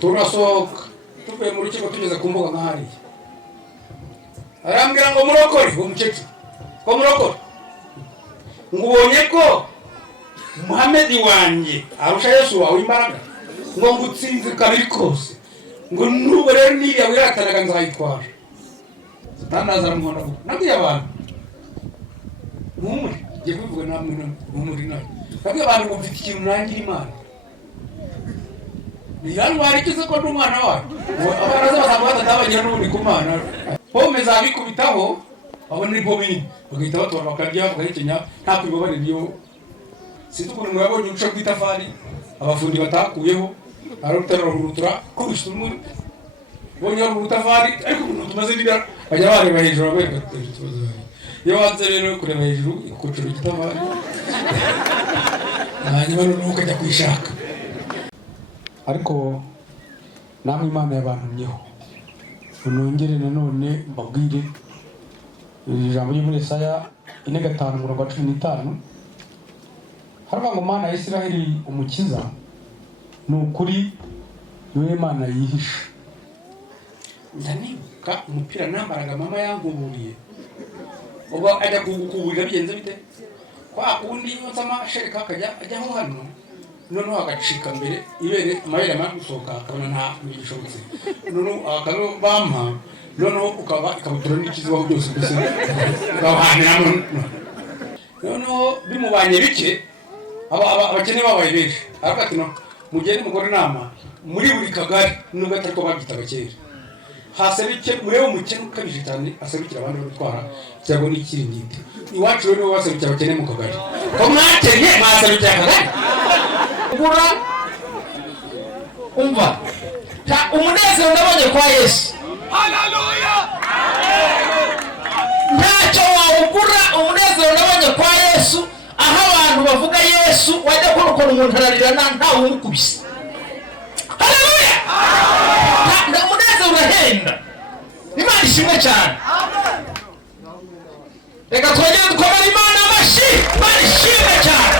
turasohoka tuvuye mu rukiko tugeze ku mbuga nk'ahariya arambwira ngo murokore umukecuru ko murokore ngo ubonye ko Muhamedi wanjye arusha Yesu wawe imbaraga ngo ngutsinze kabiri kose ngo nubu rero niya wiratanaga nzayitwara tanaza muhona nabwiye abantu mumuri je kuvuga namwe mumuri nawe nabwiye abantu ngo mfite ikintu nangira Imana Niyani warikize ko n'umwana wawe abaraza bazamata ndabagira n'ubundi ku Mana pome zabikubitaho abone ni pome bagahita batora bakarya bagahekenya nta kwibabare niyo sinzi ukuntu mwabonye uca kwitafari abafundi batakuyeho arurutura kubishya umwe bonye urutafari ariko umuntu tumaze nira bajya bareba hejuru abereka tuzo iyo wanze rero kureba hejuru ikucura igitafari hanyuma nuko ajya kwishaka ariko namwe Imana yabantumyeho unongere nanone mbabwire ijambo ryo muri Yesaya 4:15 haravuga ngo Mana ya Isiraheli umukiza nukuri niwe Imana yihisha ndanibuka umupira nambaraga mama yankuburiye uba ajya kugukuburira bigenze bite kwa kundi yonsama shereka akajya ajyaho hano noneho agacika mbere ibere amabere amagusohoka akabona nta bishobotse noneho akano bampa noneho ikabutura n'ikizibaho byose gusa gahanira noneho bimubanye bike abakene babaye benshi ariko ati no mugende mukora inama muri buri kagari nubwo atari ko babyitaga kera hasabike murebe umukene ukabije cyane asabikira abandi gutwara cyangwa n'ikiringiti iwacu rero wasabikira abakene mu kagari ko mwakenye mwasabikira kagari gura umva ta umunezero ndabonye kwa Yesu haleluya ntacyo wawugura umunezero ndabonye kwa Yesu aho abantu bavuga Yesu wajya kurukora umuntu ararira nta wumukubise haleluya nda umunezero urahenda Imana ishimwe cyane reka twongere dukomere Imana amashi Imana ishimwe cyane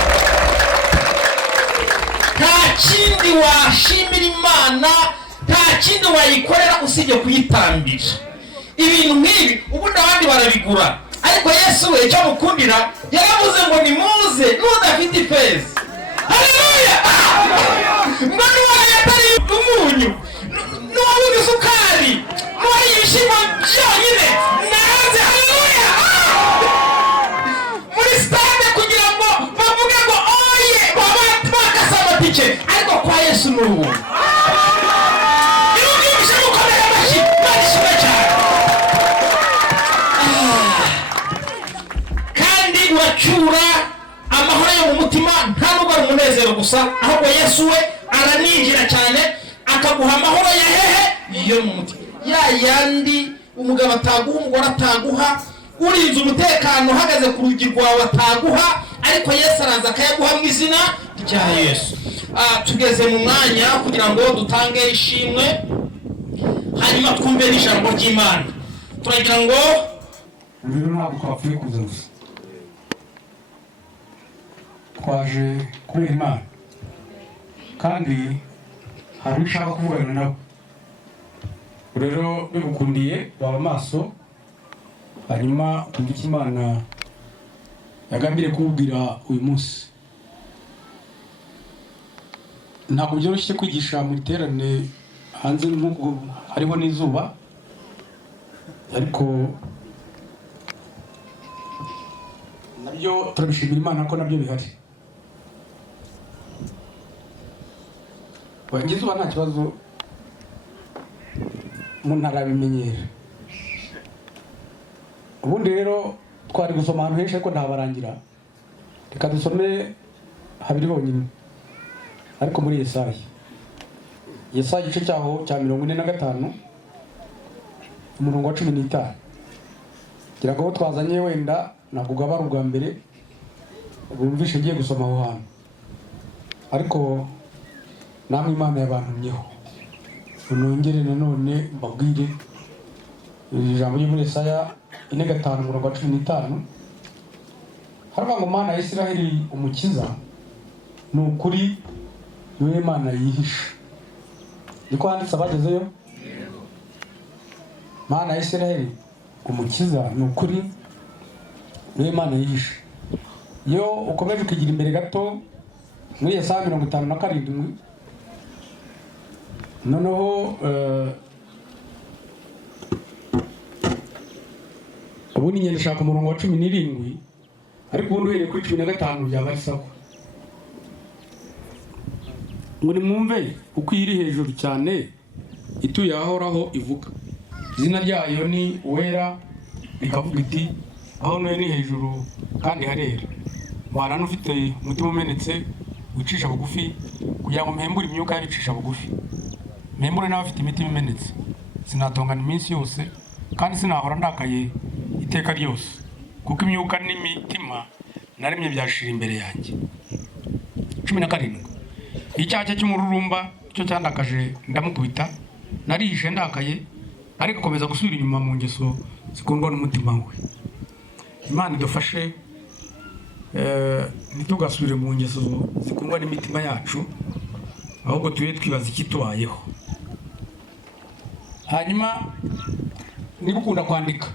nta kindi washimira Imana nta kindi wayikorera usibye kuyitambira ibintu nk'ibi ubundi abandi barabigura ariko Yesu we cyo mukundira yaravuze ngo nimuze n'udafite ifeza haleluya ngo niwaye atari umunyu n'uwabuze isukari n'uwaye ibishimbo byonyine naze haleluya muri stade kugira ngo bavuge ngo oye baba bakasabatike ariko kwa Yesu n'ubu cyura amahoro yo mu mutima nta nubwo ari umunezero gusa ahubwo Yesu we araninjira cyane akaguha amahoro ya hehe yo mu mutima ya yandi umugabo ataguha umugore ataguha urinze umutekano uhagaze ku rugi rwawe ataguha ariko Yesu araza akayaguha mu izina rya Yesu tugeze mu mwanya kugira ngo dutange ishimwe hanyuma twumve n'ijambo ry'Imana turagira ngo rero ntabwo twapfuye kuza gusa twaje kubera Imana kandi hari ushaka kuvugana nabo rero bigukundiye waba maso hanyuma tumva icyo Imana yagambiriye kubwira uyu munsi ntabwo byoroshye kwigisha mu iterane hanze nk'uko hariho n'izuba ariko nabyo turabishimira Imana ko nabyo bihari wangize uba nta kibazo umuntu arabimenyera ubundi rero twari gusoma ahantu henshi ariko ntabarangira reka dusome habiri honyine ariko muri Yesaya igice cyaho cya 45 umurongo wa 15 gira ngo twazanye wenda nakugabara ubwa mbere bumvishe ngiye gusoma aho hantu ariko namwe Imana yabantumyeho unongere nanone mbabwire ijambo ryo muri Yesaya 4:15 haravuga ngo Mana ya Isiraheli umukiza nukuri niwe Imana yihisha niko handitse abagezeyo. Mana ya Isiraheli, umukiza ni ukuri niwe Mana yihishe. Iyo ukomeje kugira imbere gato muri Yesaya 57 noneho ubundi nyine nshaka umurongo wa 17 ariko ubundi uhereye kuri 15 byaba ari sawa. Muri mwumve uko iri hejuru cyane ituye ahoraho ivuga. Izina ryayo ni Uwera, ikavuga iti aho none ni hejuru kandi harera. Mwana ufite umutima umenetse wicisha bugufi kugira ngo mpembure imyuka yabicisha bugufi. Mpembure n'abafite imitima imenetse. Sinatongana iminsi yose kandi sinahora ndakaye iteka ryose. Kuko imyuka n'imitima naremye byashira imbere yanjye. 17 Icyaha cy'umururumba cyo cyandakaje ndamukubita, narihishe ndakaye ariko komeza gusubira inyuma mu ngeso zikundwa n'umutima we. Imana idufashe nitugasubire mu ngeso zikundwa n'imitima yacu, ahubwo tuye twibaza ikitubayeho. Hanyuma nibukunda kwandika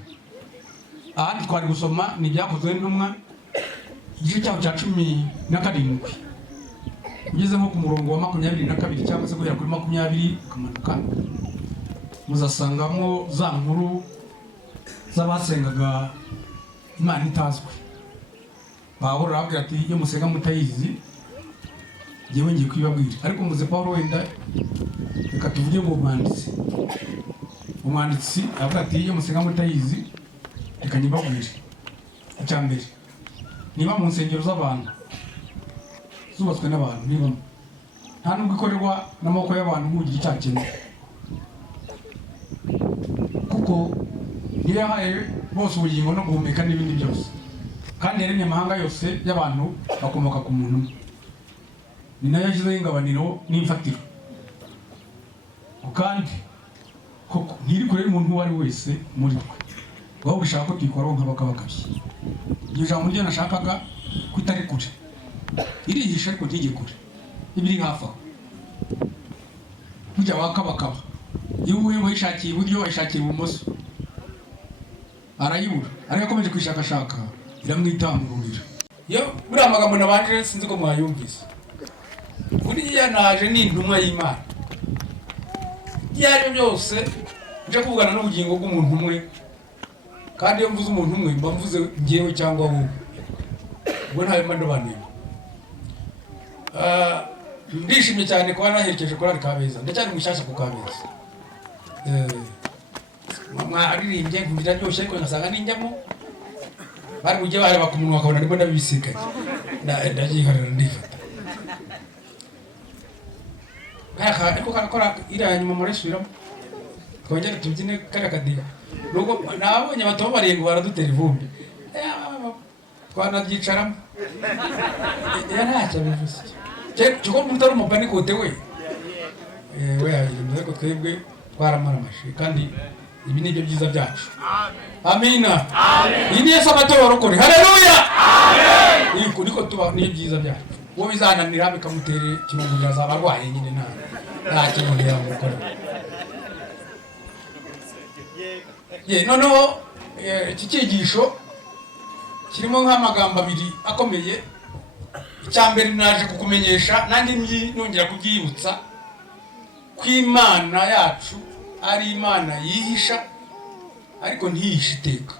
ahandi twari gusoma ni byakozwe n'intumwa igice cyaho cya 17 ugeze nko ku murongo wa 22 cyangwa se kugera kuri 20 kamanuka muzasangamo za nkuru z'abasengaga Imana itazwi. Pawulo aravuga ati iyo musenga mutayizi yewe ngiye kwibabwira. Ariko muze Pawulo wenda reka tuvuge ngo umwanditsi avuga ati iyo musenga mutayizi reka nyibabwire. Icyambere niba mu nsengero z'abantu zubatswe n'abantu, niba nta nubwo ikorerwa n'amaboko y'abantu nk'ugiye cyakene, kuko niyo yahaye bose ubugingo no guhumeka n'ibindi byose, kandi yaremye amahanga yose y'abantu bakomoka ku muntu, ni nayo yashyizeho ingabaniro n'imfatiro. Kandi koko ntiri kure y'umuntu uwo ari wese muri twe, waba ushaka ko tuyikoraho nk'abakabakabye. Iryo jambo ryo nashakaga kwitari kure, irihisha ariko ntige kure, ibiri hafi aho. Burya wakabakaba iyo uhuye wayishakiye iburyo wayishakiye ibumoso arayibura, ariko akomeje kwishakashaka iramwitangurira. Yo buriya amagambo nabanje sinzi ko mwayumvise. Buriya naje ni intumwa y'Imana. Byari byose nje kuvugana n'ubugingo bw'umuntu umwe, kandi iyo mvuze umuntu umwe mba mvuze ngewe cyangwa wowe. Ubwo ntayo mandobanira. Ndishimye cyane kuba naherekeje kuri Kabeza. Ndacyari mushyashya ku Kabeza. Mwaririmbye kugira byose ariko nasanga ninjyamo bari bujye bareba ku muntu bakabona ndimo ndabisikanye. Ndagiharira ndifata. Ariko karakora ira nyuma muri subiramo. Twongera tubyine karakadiga. Nuko nabonye abato barengo baradutera ivumbi. Twanabyicaramo. Ntacyo bivuze. Cyko mutari umupani kote we. We yagiye ko twebwe twaramaramaje kandi ibi nibyo byiza byacu. Amina. Amen. Ibi yesa amatoro kore. Haleluya. Amen. Niko tuba ni byiza byacu. Wo bizananira bikamutere kinongera zabarwaye nyine nta kinongera gukora. Noneho iki cyigisho kirimo nk'amagambo abiri akomeye. Icyambere naje kukumenyesha nanjye nongera kubyibutsa ko Imana yacu ari Imana yihisha ariko ntihishe iteka.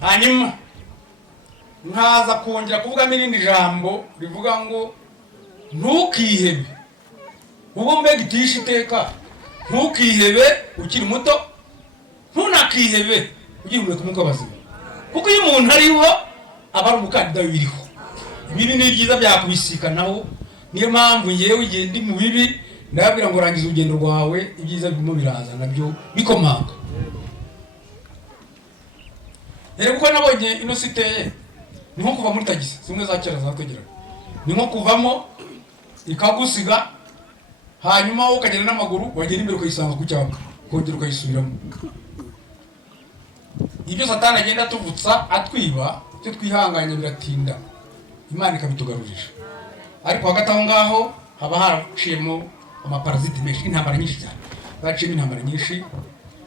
Hanyuma nkaza kongera kuvugamo irindi jambo rivuga ngo ntukihebe. Ubwo mbega itishe iteka, ntukihebe ukiri muto, ntunakihebe ugiye kumwuka bazima. Kuko iyo umuntu ariho aba ari umukandida w'ibiriho. Ibibi ni byiza byakubisikanaho. Niyo mpamvu yewe igihe ndi mu bibi ndababwira ngo rangiza urugendo rwawe, ibyiza birimo biraza nabyo bikomanga. Kuko nabonye ino siteye ni nko kuva muri tagisi zimwe za kera zategera, ni nko kuvamo ikagusiga hanyuma ukagenda n'amaguru wagera imbere ukayisanga ku cyapa kongera ukayisubiramo. Ibyo Satani agenda tuvutsa atwiba cyo twihanganye biratinda Imana ikabitugarurira. Ariko hagati aho ngaho haba haraciyemo amaparaziti menshi, intambara nyinshi cyane, baciyemo intambara nyinshi,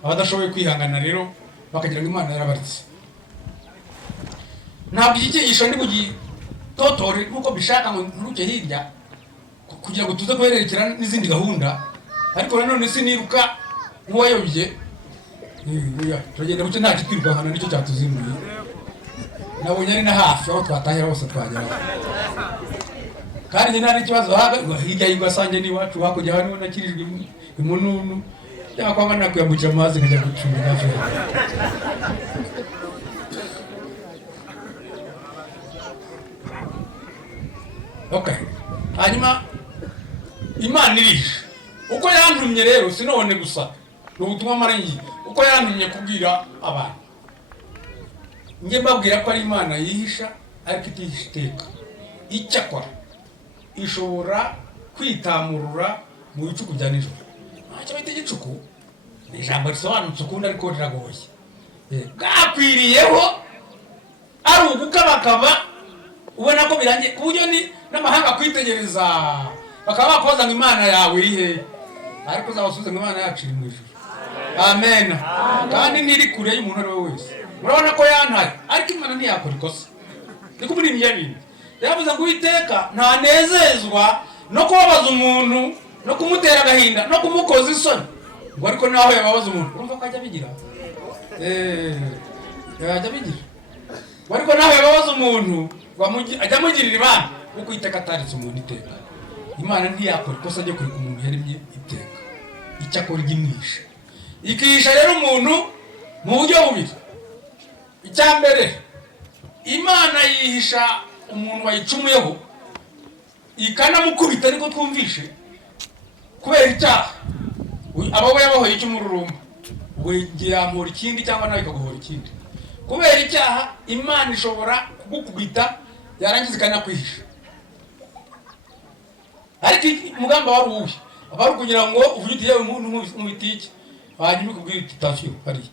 abadashoboye kwihangana rero bakagira ngo Imana yarabaritse. Ntabwo iki cyigisho ndi bugitotore nk'uko bishaka ngo nturuke hirya kugira ngo tuze kuhererekera n'izindi gahunda, ariko nanone siniruka nk'uwayobye. Turagenda buke nta kitwirukankana, nicyo cyatuzinduye. Nabonye ari na hafi aho twatahira hose twagera, kandi njye nta n'ikibazo hirya y'Igasange n'iwacu hakurya hariho nakirijwe imununu cyangwa kwanga nakuyambukira amazi nkajya gucunga hafi. Okay, hanyuma Imana irisha uko yantumye rero, sinone gusa n'ubutumwa marangi, uko yantumye kubwira abantu, nge mbabwira ko ari Imana yihisha ariko itihisha iteka. Icyakora ishobora kwitamurura mu bicuku bya nijoro. Ntacyo bita igicuku, ni ijambo risobanutse ukundi ariko riragoye. Bwakwiriyeho ari ugukabakaba, ubona ko birangiye ku buryo ni n'amahanga kwitegereza bakaba bakoza ngo Imana yawe iri he, ariko uzabasubiza ngo Imana yacu iri mu ijuru. Amen. Kandi ntiri kure y'umuntu ari we wese. Murabona ko yantaye, ariko Imana ntiyakora ikosa. Ndi kumurimbya ibintu yavuze ngo Uwiteka ntanezezwa no kubabaza umuntu, no kumutera agahinda, no kumukoza isoni, ngo ariko naho yababaza umuntu urumva ko ajya bigira yajya bigira, ngo ariko naho yababaza umuntu ajya amugirira ibanga, kuko Uwiteka ataretse umuntu iteka. Imana ntiyakora ikosa ryo kureka umuntu yaremye iteka, icyakora igimwisha, ikihisha rero umuntu mu buryo bubiri. Icya mbere, Imana yihisha umuntu wayicumuyeho ikanamukubita, ariko twumvishe kubera icyaha. Abo yabahoye icy'umururumba, yamura ikindi cyangwa nawe ikaguhora ikindi. Kubera icyaha Imana ishobora kugukubita yarangiza ikanakwihisha, ariko umugamba wari uwuhe? Abari kugira ngo uvuge yewe umuntu nk'ubitike, hanyuma ikubwira iti tasiyo hariya.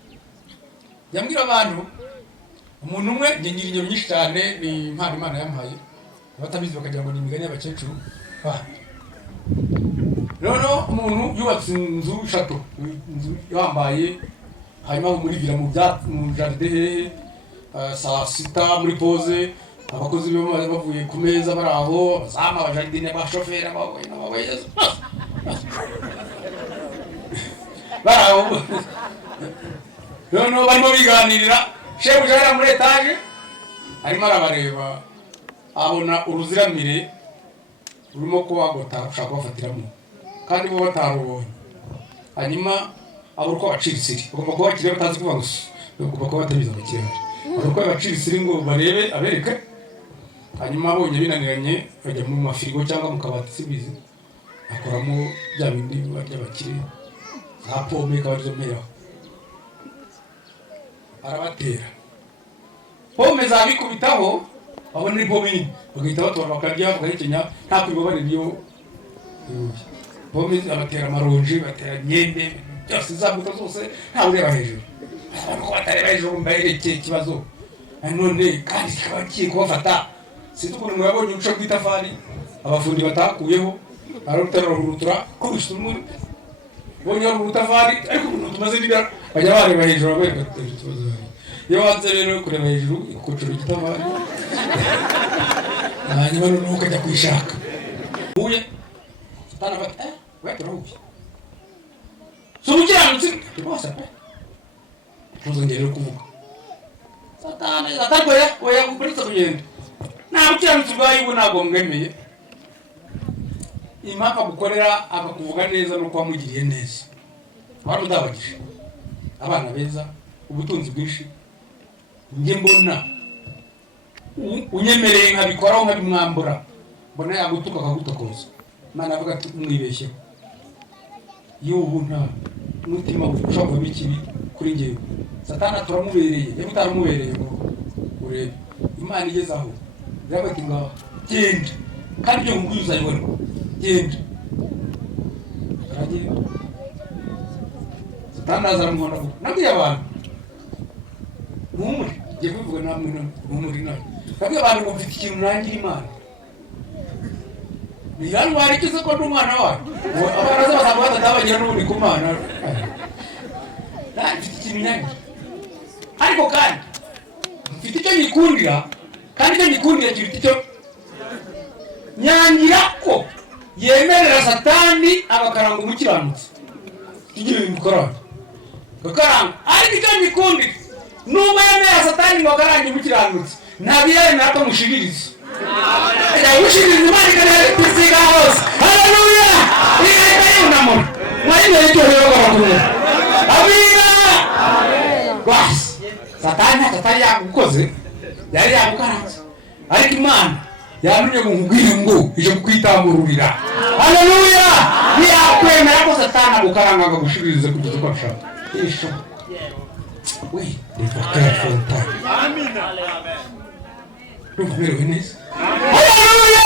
Yambwira abantu, umuntu umwe ngira ingero nyinshi cyane, ni impano Imana yampaye, abatabizi bakagira ngo ni imigani y'abakecuru. Noneho umuntu yubatse inzu eshatu, inzu yambaye, hanyuma muri vira mu jaride hehe, saa sita muri pose, abakozi bavuye ku meza bari aho, abazamu, abajaridine, abashoferi, abayobozi bari aho. Noneho barimo biganirira, shebuja yari muri etaje arimo arabareba, abona uruziramire rurimo kubagota ushaka kubafatiramo, kandi bo batarubonye. Hanyuma abura uko bacira isiri, bagomba kuba bakiriya batazi kuvuga ngo bagomba kuba batabizi abakiriya, abura uko bacira isiri ngo barebe abereke. Hanyuma abonye binaniranye bajya mu mafirigo cyangwa mu kabati sibizi, akoramo bya bindi by'abakiriya, za pome kabarizo meraho, arabatera pome zabikubitaho, abona ni pome nini, bagahita batora bakarya bagahekenya, nta kwibabarira iyo pome. Abatera amaronji, batera imyembe, byose zabuto zose, nta ureba hejuru. Abantu ko batareba hejuru mbayerekeye ikibazo, none kandi kikaba kiye kubafata. Sinzi ukuntu mwabonye uruca rw'itafari abafundi batakuyeho, ararurutura kubisha umuri, bonye urutafari, ariko umuntu tumaze nibya bajya bareba hejuru babereka ikibazo. Iyo wanze rero kureba hejuru ikucura igitafari, hanyuma noneho ukajya kwishaka uye satana bati weturahuye subukiranutse bose pe ntuzongere kuvuga satana atarikoya oya kuburitse kugenda nta bukiranutse bwayo ubu ntabwo mwemeye. Impaka gukorera akakuvuga neza nuko wamugiriye neza, wari udabagije abana beza, ubutunzi bwinshi, njye mbona unyemereye nkabikoraho nkabimwambura, mbona yagutuka akagutokoza. Imana avuga ati mwibeshyeho, y'ubu nta umutima ushobora ikibi kuri njyewe. Satana turamubereye, yaba utaramubereye ngo urebe. Imana igeze aho irabati ngo genda, kandi ibyo nguyu uzayibona, genda. Aragira Satana azamubona ngo nabwiye abantu muhumure, ngiye kubivuga namwe muhumure nawe. Nabwiye abantu ngo mfite ikintu nangira Imana, Niyantwara ikize ko n'umwana wawe abaraza basanga batatabagira n'ubundi ku mwana mfite ikintu nyangira ariko kandi mfite icyo nyikundira kandi icyo nyikundira gifite icyo nyangira ko yemerera Satani agakaranga umukiranutsi igihe bimukorana gakaranga ariko icyo nyikundira nubwo yemerera Satani ngo agakaranga umukiranutsi ntabiyare nako mushiririza mushiririza Imana ikanayisiga hose haleluya iyayunamo mwayine icyo rero barakuru abira basi Satani yagukoze yari yagukaranze ariko Imana yamenye ngo nkubwire ngo ije kukwitamururira haleluya niyakwemera ko Satani agukaranga agagushiririza kugeza uko ashaka isho we amina Haleluya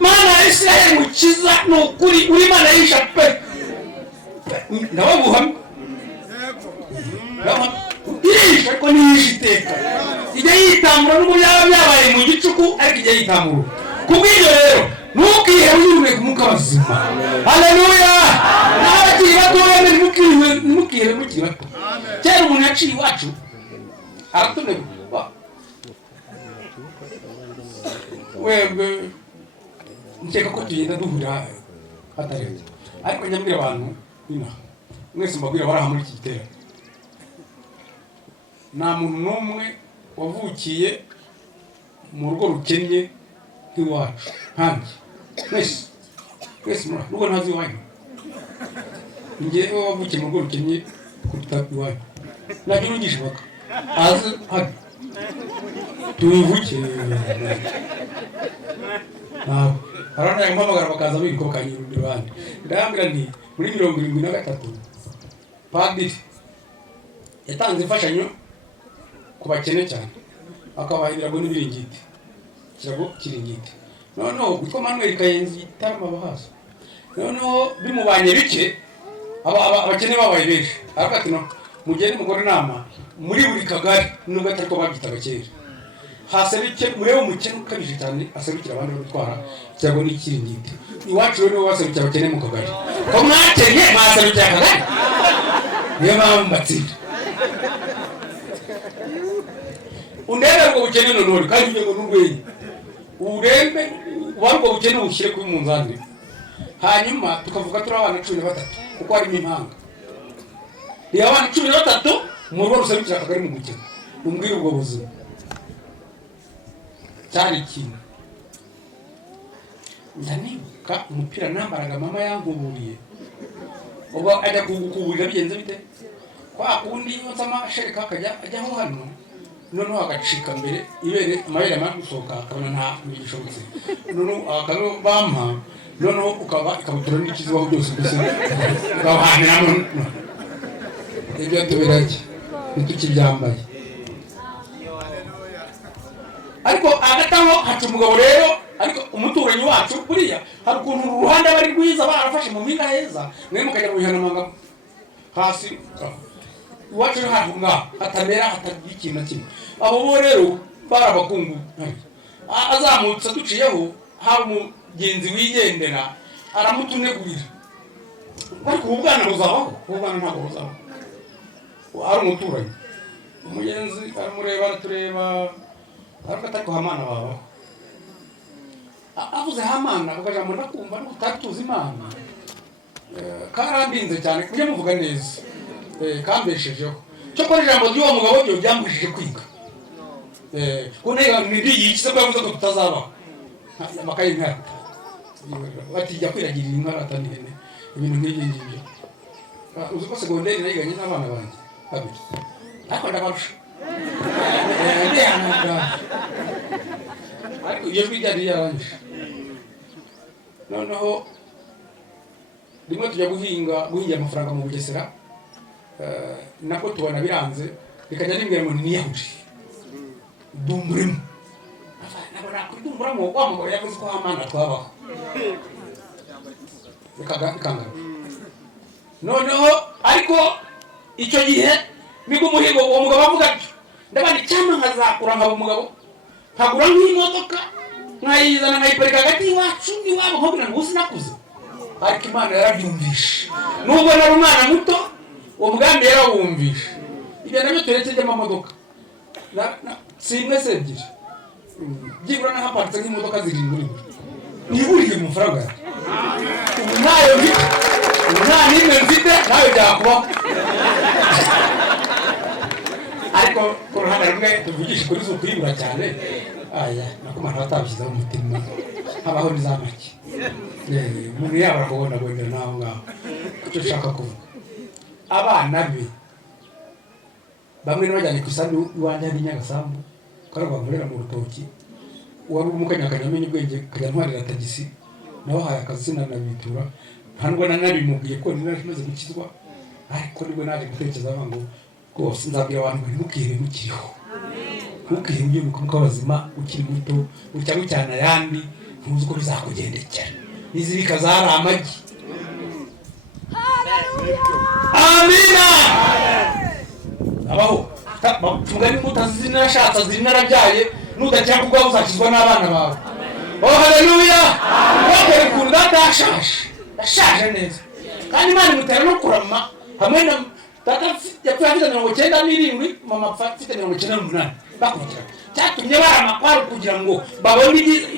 Mana Israeli mukiza nukuri uri Mana yishape ndababuhamye irisha ko niyishiteka ijya yitamura n'umuyaba byabaye mu gicuku ariko ijya yitamura kubw'ibyo rero ntukihe wirume ku muka bazima haleluya n'abakiri batoya ntukihe mukiri bato kera umuntu yaciye iwacu aratunegura webwe nkeka ko tugenda duhurira hatarenze ariko nyambwira abantu mwese mbabwira baraha muri iki gitero nta muntu n'umwe wavukiye mu rugo rukennye nk'iwacu nkanjye mwese nubwo ntazi iwanyu njyewe wavukiye mu rugo rukennye kuruta iwanyu nabyo urugisha baka azi hano tubivuke harana yampamagara bakaza biriko bakanyirunda iruhande ndambwira nti muri 73 padiri yatanze imfashanyo ku bakene cyane akabahindira ngo n'ibiringiti kirago kiringiti noneho gutwa Manuel Kayenzi tarama bahaza noneho bimubanye bike abakene babaye benshi ariko ati no mugende mukora inama muri buri kagari nubwo atako babyitaga kera hasabike murebe umukene ukabije cyane asabikira abandi gutwara cyago n'ikiringiti iwacu rero wasabikira abakene mu kagari ko mwakenye mwasabikira kagari niyo mpamvu mbatsinda undebe ngo bukene none kandi ngo n'urwenye urembe warwo bukene ushyire kuri munzani hanyuma tukavuga turi abana 13 kuko ari impanga ni abana 13 mu rugo rusabikira akagari mu bukene umbwira ubwo buzima cyari ikintu ndanibuka umupira nambaraga mama yankuburiye uba ajya kugukuburira bigenze bite kwa kundi yonsama shereka ajyaho hano noneho agacika mbere ibere amayira magusohoka akabona nta bishobotse noneho akano bampa noneho ikabutura n'ikizibaho byose gusa gahanira none ibyo tubirake nitukibyambaye ariko agataho hacu umugabo rero ariko umuturanyi wacu buriya hari ukuntu uruhande bari rwiza barafashe mu mpinga heza mwe mukajya guhanamanga hasi iwacu ntabwo hatamera hatagira ikintu na kimwe abo bo rero barabakungu azamutse duciyeho hari umugenzi wigendera aramutunegurira ariko ubwana buzabaho ubwana ntabwo buzabaho hari umuturanyi umugenzi aramureba aratureba ariko atako Hamana babaho avuze Hamana bakajambo ndakumva n'utatuzi Imana karandinze cyane kujya muvuga neza kambeshejeho cyo kora ijambo ry'uwo mugabo byo byambujije kwiga kunega nidi yikize ko yavuze ko tutazaba makaye nka batijya kwiragirira inka atandihene ibintu nk'ibyo ngibyo uzi ko segonderi nayiganye n'abana banjye babiri ariko ndabarusha ariko iyo bijyari yaranje noneho rimwe tujya guhingira amafaranga mu Bugesera nako tubona biranze bikajya nimbwira ngo niyahuje dumurimo nabona kudumuramo wa mugabo yavuze ko Hamana twabaho bikanga noneho ariko icyo gihe bigo umuhigo uwo mugabo avuga ati ndabandi cyama nkazakura nkaba umugabo nkagura nk'imodoka nkayizana nkayiparika hagati y'iwacu n'iwabo nkabona ngo sinakuze, ariko Imana yarabyumvishe. Nubwo nari umwana muto uwo mugambi yarawumvishe. Ibyo nabyo turetse by'amamodoka si imwe se ebyiri, byibura nahaparitse nk'imodoka zirindwi niburiye mu mafaranga yawe. Ubu ntayo mfite, ubu nta n'imwe mfite, nawe byakubaho. Ariko ku ruhande rumwe tuvugisha kuri zo kwibura cyane, aya nakumana batabishyizeho umutima, habaho n'izamake. Umuntu yabura kubona gwenda naho ngaho. Icyo ushaka kuvuga, abana be bamwe n'abajyanye ku isambu iwanjye hari Nyagasambu, kandi bamurera mu rutoki, wari umukanyakanya amenye ubwenge kajya ntwarira tagisi, nawe haye akazi sinanabitura, ntabwo nanabimubwiye ko nari gukizwa, ariko nibwo naje gutekereza ngo rwose nzabwira abantu ngo ntimukire mukiriho, ntukire ujye muka bazima ukiri muto, ucyangwa cyane ayandi ntuzi uko bizakugendekera, n'izibika zari amagi. Amina. Abaho mugani mutazi zinashatse zinarabyaye, nudakira kugwa uzakizwa n'abana bawe. Oh haleluya. Wakere kunda dashaje neza, kandi Imana imutera no kurama hamwe na tata yapfira 97 mama afite 98 bakurikira. Cyatumye barama kwaro kugira ngo babone ibyiza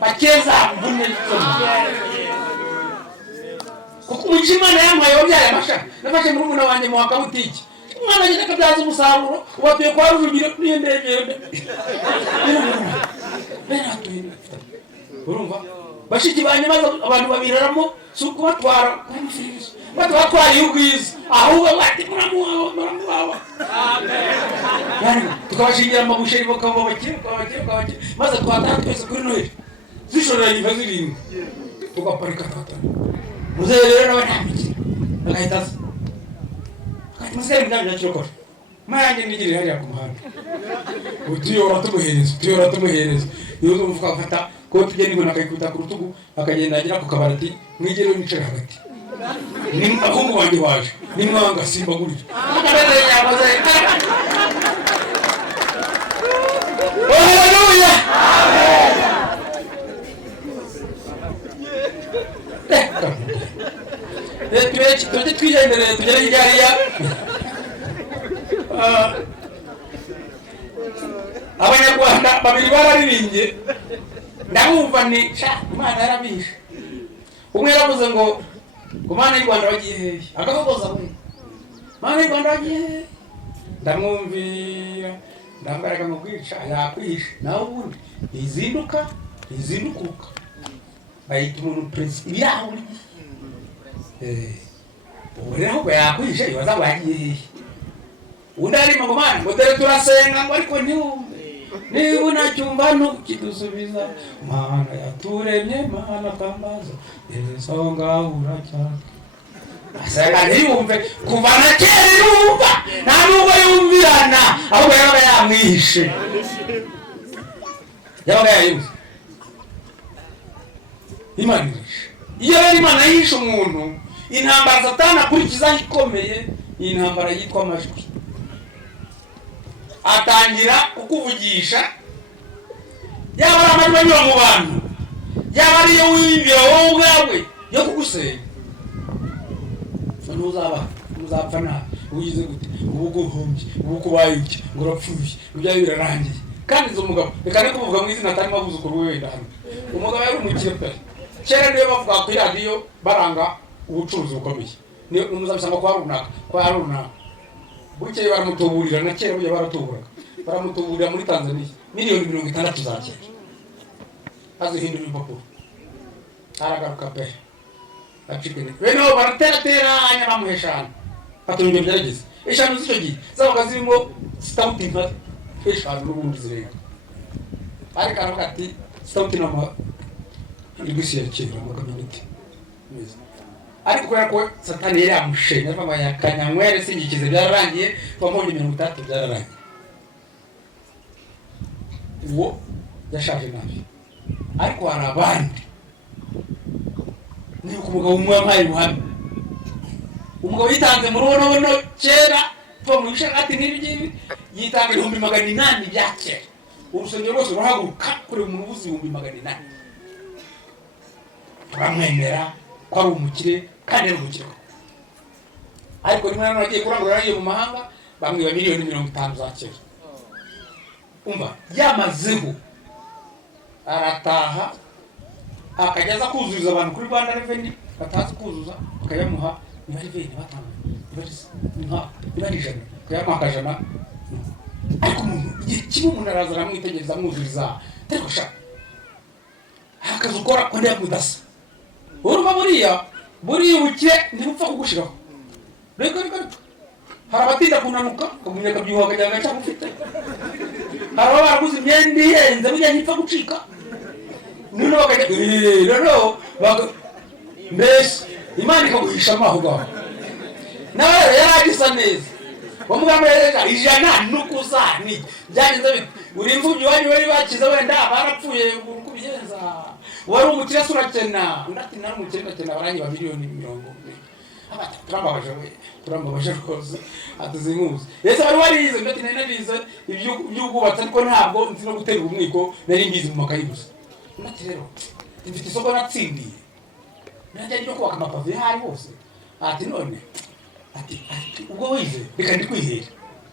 bakeza mbune kuko Imana yampaye wabyara amasha. Nafashe muri umuna wanjye mu wakabutiki, umwana agenda akabyaza umusaruro, ubatuye kwa Rujugiro n'iyendegende. Urumva bashiki banyamaza abantu babiraramo suko batwara kumfirizo, batwara y'ugwiza ahubwo bati muramuwa. Amen. Tukabashingira amabusheri bakaba bakire maze twataka twese kuri Noheli zishoranye bazirindwi tugaparika tata. Muzehe rero nawe ntamikira agahitaza akati musere ndamya cyokora manje nigirira hariya ku muhanda utuyora tumuhereza iyo umvuga afata ko tugeni ngo nakayikuta ku rutugu akagenda agira ku kabarati mwigere wicare hagati ni ahungu wandi waje ni mwanga simba gurira akabere yabaze. Haleluya. Tujye twigendere tugere hijariya. Abanyarwanda babiri bararirimbye ndabumva ni Imana yarabishe. Umwe yaravuze ngo Imana y'u Rwanda bagiye hehe, akagogoza umwe Imana y'u Rwanda bagiye hehe, ndamwumvira ndambaraga ngo kwica yakwishe nawe ubundi izindukuka bayita umuntu prince ibirahuri. Ubu rero ngo yakwishe ibaza ngo yagiye hehe, undi arimo ngo Mana ngo dore turasenga ngo ariko ntiwumve, niba unacyumva ntukidusubiza, Mana yaturemye Mana twambaza isonga uracyari. Asenga ntiyumve kuva na kera yumva, nta nubwo yumvirana ahubwo yabaga yamwihishe, yabaga yayibuze. Imana ihishe. Iyo rero Imana yihishe umuntu, intambara Satani akurikizaho ikomeye, iyi ntambara yitwa amajwi. Atangira kukuvugisha, yaba ari amajwi anyura mu bantu, yaba ari iyo wiyumvira wowe ubwawe yo kugusenya. Muzapfa nabi, ugize gute, ubu guhombye, ubu kubaye iki, ngo urapfuye, ibyawe birarangiye. Kandi izo mugabo reka ne kuvuga mu izina atari mabuzukuru we wenda hano, umugabo yari umukire pe. Kera niyo bavuga kuri radio baranga ubucuruzi bukomeye, niyo muzabisanga kwa runaka bukeye baramutuburira, na kera bujya baratuburaga baramutuburira muri Tanzania miliyoni 60 za kera azihindura impapuro aragaruka pe acikene beno baratera anya bamuheshana patumye byarageze eshanu z'icyo gihe zabaga zirimo stampi nka eshanu n'ubundi zirenga ariko aravuga ati stampi nama igisi ya kera mu community neza. Ariko kubera ko Satani yari yamushenye baba yakanyanywere singikize byararangiye bamonye 30 byararangiye. Uwo yashaje nabi, ariko hari abandi ni umugabo umwe wampaye ubuhamya. Umugabo yitanze mu rubono kera va mu ishakati n'ibyo yitanze 800 bya kera urusengero rwose rurahaguruka kure mu rubuzi 800 turamwemera ko ari umukire kandi ari umukire ariko rimwe na rimwe agiye kurangura ariyo mu mahanga bamwiba miliyoni 50 za kera umva yamazeho arataha akajyaza kuzuza abantu kuri Rwanda Revenue batazi kuzuza akayamuha niba Revenue batanga niba ijana akayamuha akajana ariko kimwe umuntu araza aramwitegereza amwuzuriza ariko sha akazi ukora ko ndiya kudasa urumva buriya ubukire ntibupfa kugushiraho reka hari abatinda kunanuka kugumya kabyuha kajyanga cyangwa ufite hari abaraguze imyenda ihenze burya ntipfa gucika none bakajya no mbese Imana ikaguhisha amaho gaho nawe yaragisa neza bamugamureza ijana nukuzani byagenze uri imvubyi wanyu bari bakiza wenda barapfuye kubigenza wari umukire surakena ndati nari umukire ndakena barangiba miliyoni 40 turambabaje rwose atuzimuze yese bari warize ndati narize iby'ubwubatsi ariko ntabwo nzi no gutera umwiko nari ngize mu makayi gusa ndati rero mfite isoko natsindiye najya no kubaka amapave hari hose ati none ati ubwo wize reka ndikwihera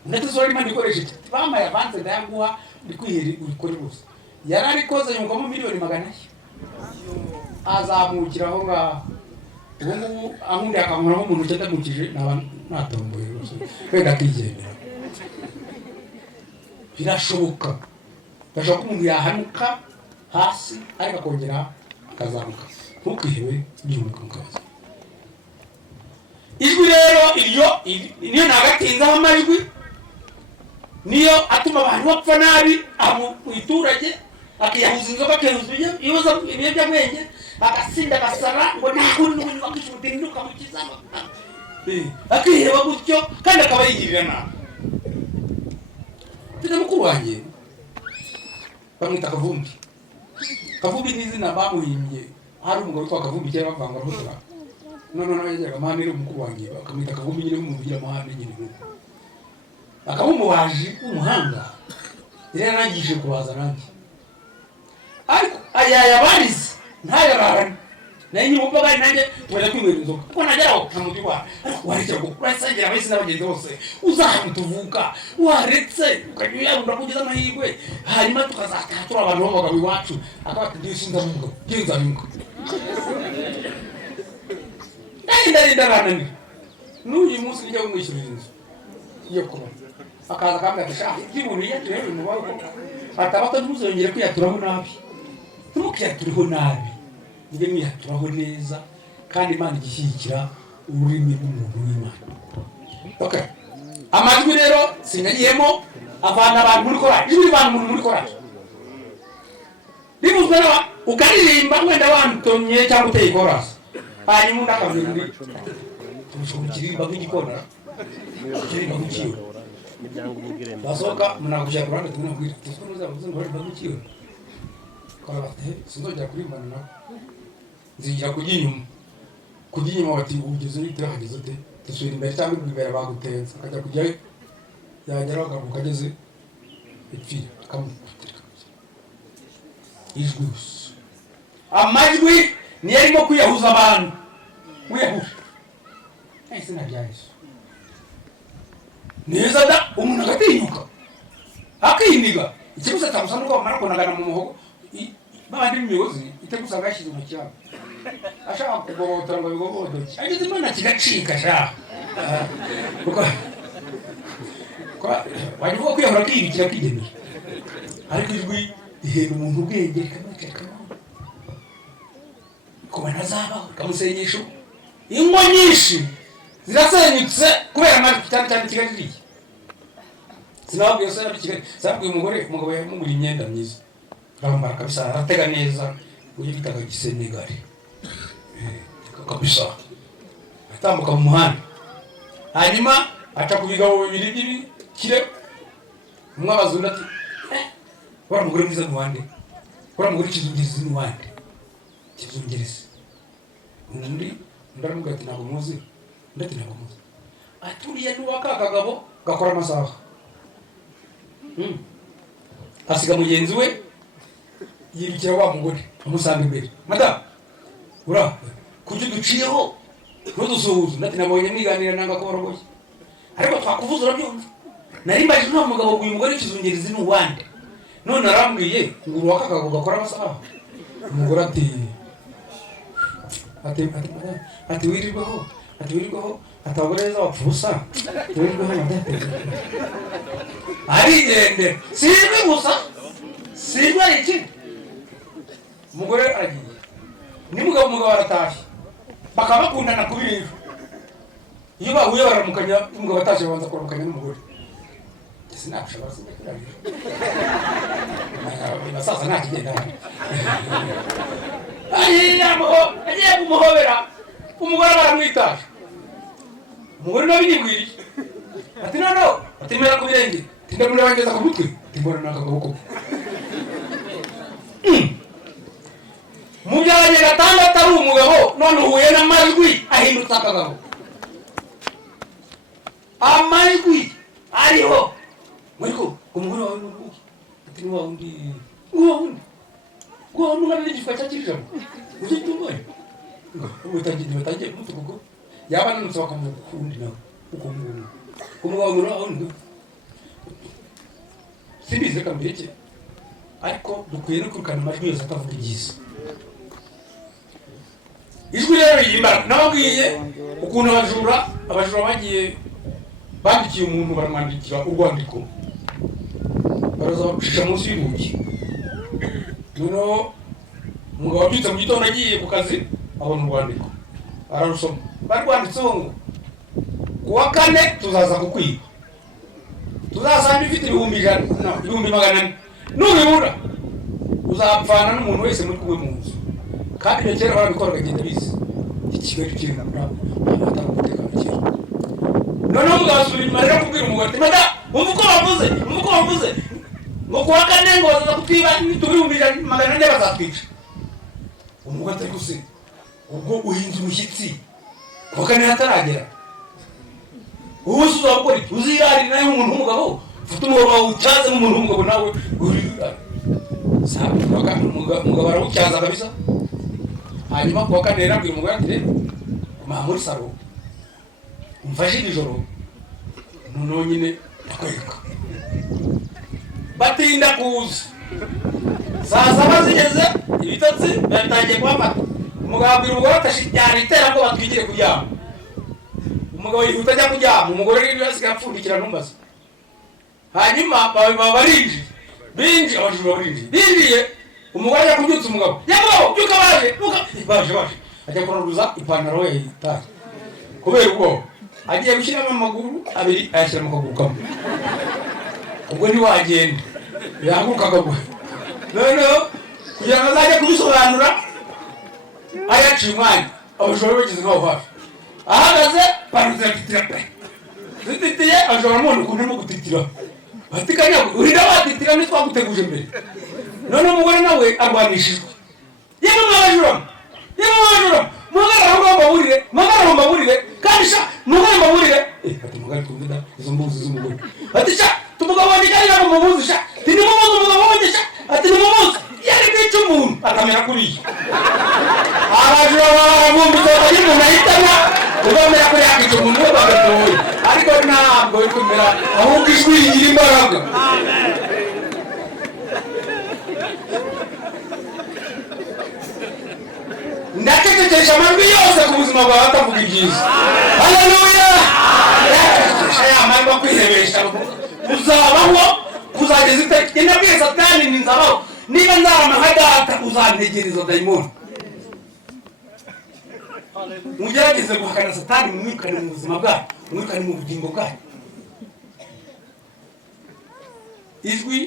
ndatuzora imana ikoresha bamaye avance ndayaguha ndikwihera ukore rwose yararikoze yungamo miliyoni 100 azamukiraho ngaho ubu ahundi akankora nk'umuntu cyadamukije natomboye rwose kwenda kigendera birashoboka bashaka umuntu yahanuka hasi ariko akongera akazamuka ntukihewe byumuka mukaza ijwi rero niyo nagatinzaho amajwi niyo atuma abantu bapfa nabi mu iturage akiyahuza inzoga akeruza ibiyobyabwenge agasinda agasara ngo ntabwo n'ubundi bakishutinduka mu kizama akiheba gutyo kandi akaba yigirira nabi mfite mukuru wanjye bamwita Kavumbi n'izina bamuhimbye hari umugabo witwa Kavumbi cyangwa bavanga rutara none yajyaga amahane iri umukuru wanjye bakamwita Kavumbi nyine nk'umuntu ugira amahane nyine akaba umubaji w'umuhanga yari yarangije kubaza nanjye ariko ayayabarize ntayararane naye nyumva bari nanjye tubajya kwinywera inzoga kuko nageraho nkamubwira warikira kurasengera abahisi n'abagenzi bose uzamutuvuka waretse ukanyuyarunda kugeza amahirwe hanyuma tukazataha turi abantu b'abagabo iwacu akaba ati ndisinda mu mugabo genza nyunga ndarinda ranani n'uyu munsi nijya kumwishyurira inzu iyo kuba akaza akambwira ati shaha iby'umuntu yiyaturiye mu maboko atabato ntuzongere kwiyaturaho nabi ntukiyaturiho nabi nige mwiyaturaho neza kandi Imana igishyigikira ururimi rw'umuntu w'Imana. Okay, amajwi rero sinagiyemo avana abantu muri korali ijwi rivana umuntu muri korali rivuzwe nawe ukaririmba wenda wantonye cyangwa uteye korasi hanyuma undi akavuga undi tushobora kirimba nk'igikona kirimba nk'ikiyo basohoka munakujya ku ruhande tumwe tuzavuze ngo ririmba nk'ikiyo kwa bate sinzongera kurimbana nawe nzigira kujya inyuma bati ugeze n'itira hageze ute dusubira imbere cyangwa imbere bagutenza akajya kujyayo yagera bagaruka ageze ipfira akamutira ijwi amajwi niyo arimo kwiyahuza abantu wiyahuje izina rya Yesu neza da umuntu agatinyuka akiniga ikibuza cyamusa nuko bamara kunagana mu muhogo babandi imiyobozi itegusa gashize mu cyabo ashaka kugobotora ngo bigobodoke ageze Imana kigacika sha wagivuga kwiyahura kwibikira kwigemera ariko ijwi ihera umuntu ubwenge rikamwiceka kuba ntazabaho kamusenyesho ingo nyinshi zirasenyutse kubera amajwi cyane Kigali iriye sinababwiye se ari Kigali zabwiye umugabo yamugura imyenda myiza arambara kabisa aratega neza uyu bitaga Gisenegari kabisa atambuka mu muhanda hanyuma aca ku bigabo bibiri by'ibikire umwe abazunda ati wari umugore mwiza n'uwande wari umugore kizungereza n'uwande kizungereza undi ndaramubwira ati ntabwo muzi ndati ntabwo muzi aturiye n'uwaka akagabo gakora amasaha asiga mugenzi we yirukira wa mugore amusanga imbere. Madamu ura kuki duciyeho ntudusuhuze nati nabonye mwiganira nanga ko baragoye ariko twakuvuza urabyumva nari mbaje nta mugabo uyu mugore kizungereza ni uwande none arambwiye ngo uruwaka akago gakora amasaha umugore ati wirirwaho atabureza wapfusa wirirwaho arigende sibi gusa sibi iki umugore aragiye ni mugabo aratashye bakaba bakundana kubirira iyo bahuye baramukanya umugabo atashye banza kuramukanya n'umugore sinabishobora sinabirira basaza nta kigenda agiye kumuhobera umugore baramwitaje umugore nabinyibwiriye ati no atemera ku birenge tindamure wangeza ku mutwe timbona n'akagabo mu byanye gatandatu ari umugabo none uhuye n'amajwi ahindutse akagabo amajwi ariho ariko umugore wawe n'uruhu ati ni wawundi umwana n'igifuka cyakijamo uzi tumboye batangiye kumutukuko yaba nanutse bakamukundi nawe uko umugabo n'uruhu simbize kambireke ariko dukwiye no kurukana amajwi yose atavuga ibyiza ijwi rero yimbara nababwiye ukuntu abajura bagiye bandikiye umuntu baramwandikira urwandiko baraza bacisha munsi y'urugi noneho umugabo wabyutse mu gitondo agiye ku kazi abona urwandiko ararusoma barwanditseho ngo kuwa 4 tuzaza kukwiba tuzasanga ifite 1,100 nubibura uzapfana n'umuntu wese muri kumwe mu nzu kandi ibyo kera barabikora bagenda bizi ikigali kiri ataramutekano kera noneho umugabo asubira inyuma rero kubwira umugore ati mada umva uko bavuze ngo kuwa 4 ngo bazaza kutwiba turi 1,100 bazatwica umugore atari guse ubwo uhinze umushyitsi kuwa 4 hataragera ubu uzakora iki uzirari nawe umuntu w'umugabo ufite umugabo wawucyaze nk'umuntu w'umugabo nawe umugabo arawucyaza kabisa hanyuma kuwa 4 rero abwira umugore ati muri saro umfashe ijoro noneho nyine ndakwereka batinda kuza saa 7 zigeze ibitotsi byatangiye kwamata umugabo abwira umugore ati cyane itera ngo batwigire kuryama umugabo yihuta ajya kuryama umugore rero yasigaye apfundikira ntumbaze hanyuma binji abajura binjiye umugore ajya kubyutsa umugabo yabo byuka baje ajya kururuza ipantaro ye yitaye kubera ubwo agiye gushyiramo amaguru abiri ayashyira mu kaguru kamwe ubwo ntiwagenda yahaguruka akagwa noneho kugira ngo azajye kubisobanura ayaciye umwanya abajura bageze nk'aho hafi ahagaze baruzatitira pe zititiye ajora umuntu ukuntu arimo gutitira batikanya urira batitira nitwaguteguje mbere none umugore nawe arwanishijwe yemwe mwabajura mugara mbaburire kandi sha mugara mbaburire ati mugara kumida izo mbuzi z'umugore ati sha tumugabo wandikari yabo mubuzi sha tini mubuzi umugabo wanje sha ati ni mubuzi yari kwica umuntu akamera kuriya abajura barabumbiza bari mu nahitana ubamera kuri yakica umuntu we bagatoye ariko ntabwo bikomera ahubwo ijwi rigira imbaraga ndatekereje amajwi yose ku buzima bwawe atavuga ibyiza haleluya aya amajwi kwihebesha uzabaho kuzageza iteka inabwiye satani ninzabaho niba nzarama nka data uzantegereza dayimoni mugerageze guhakana satani mwirukane mu buzima bwawe mwirukane mu bugingo bwawe ijwi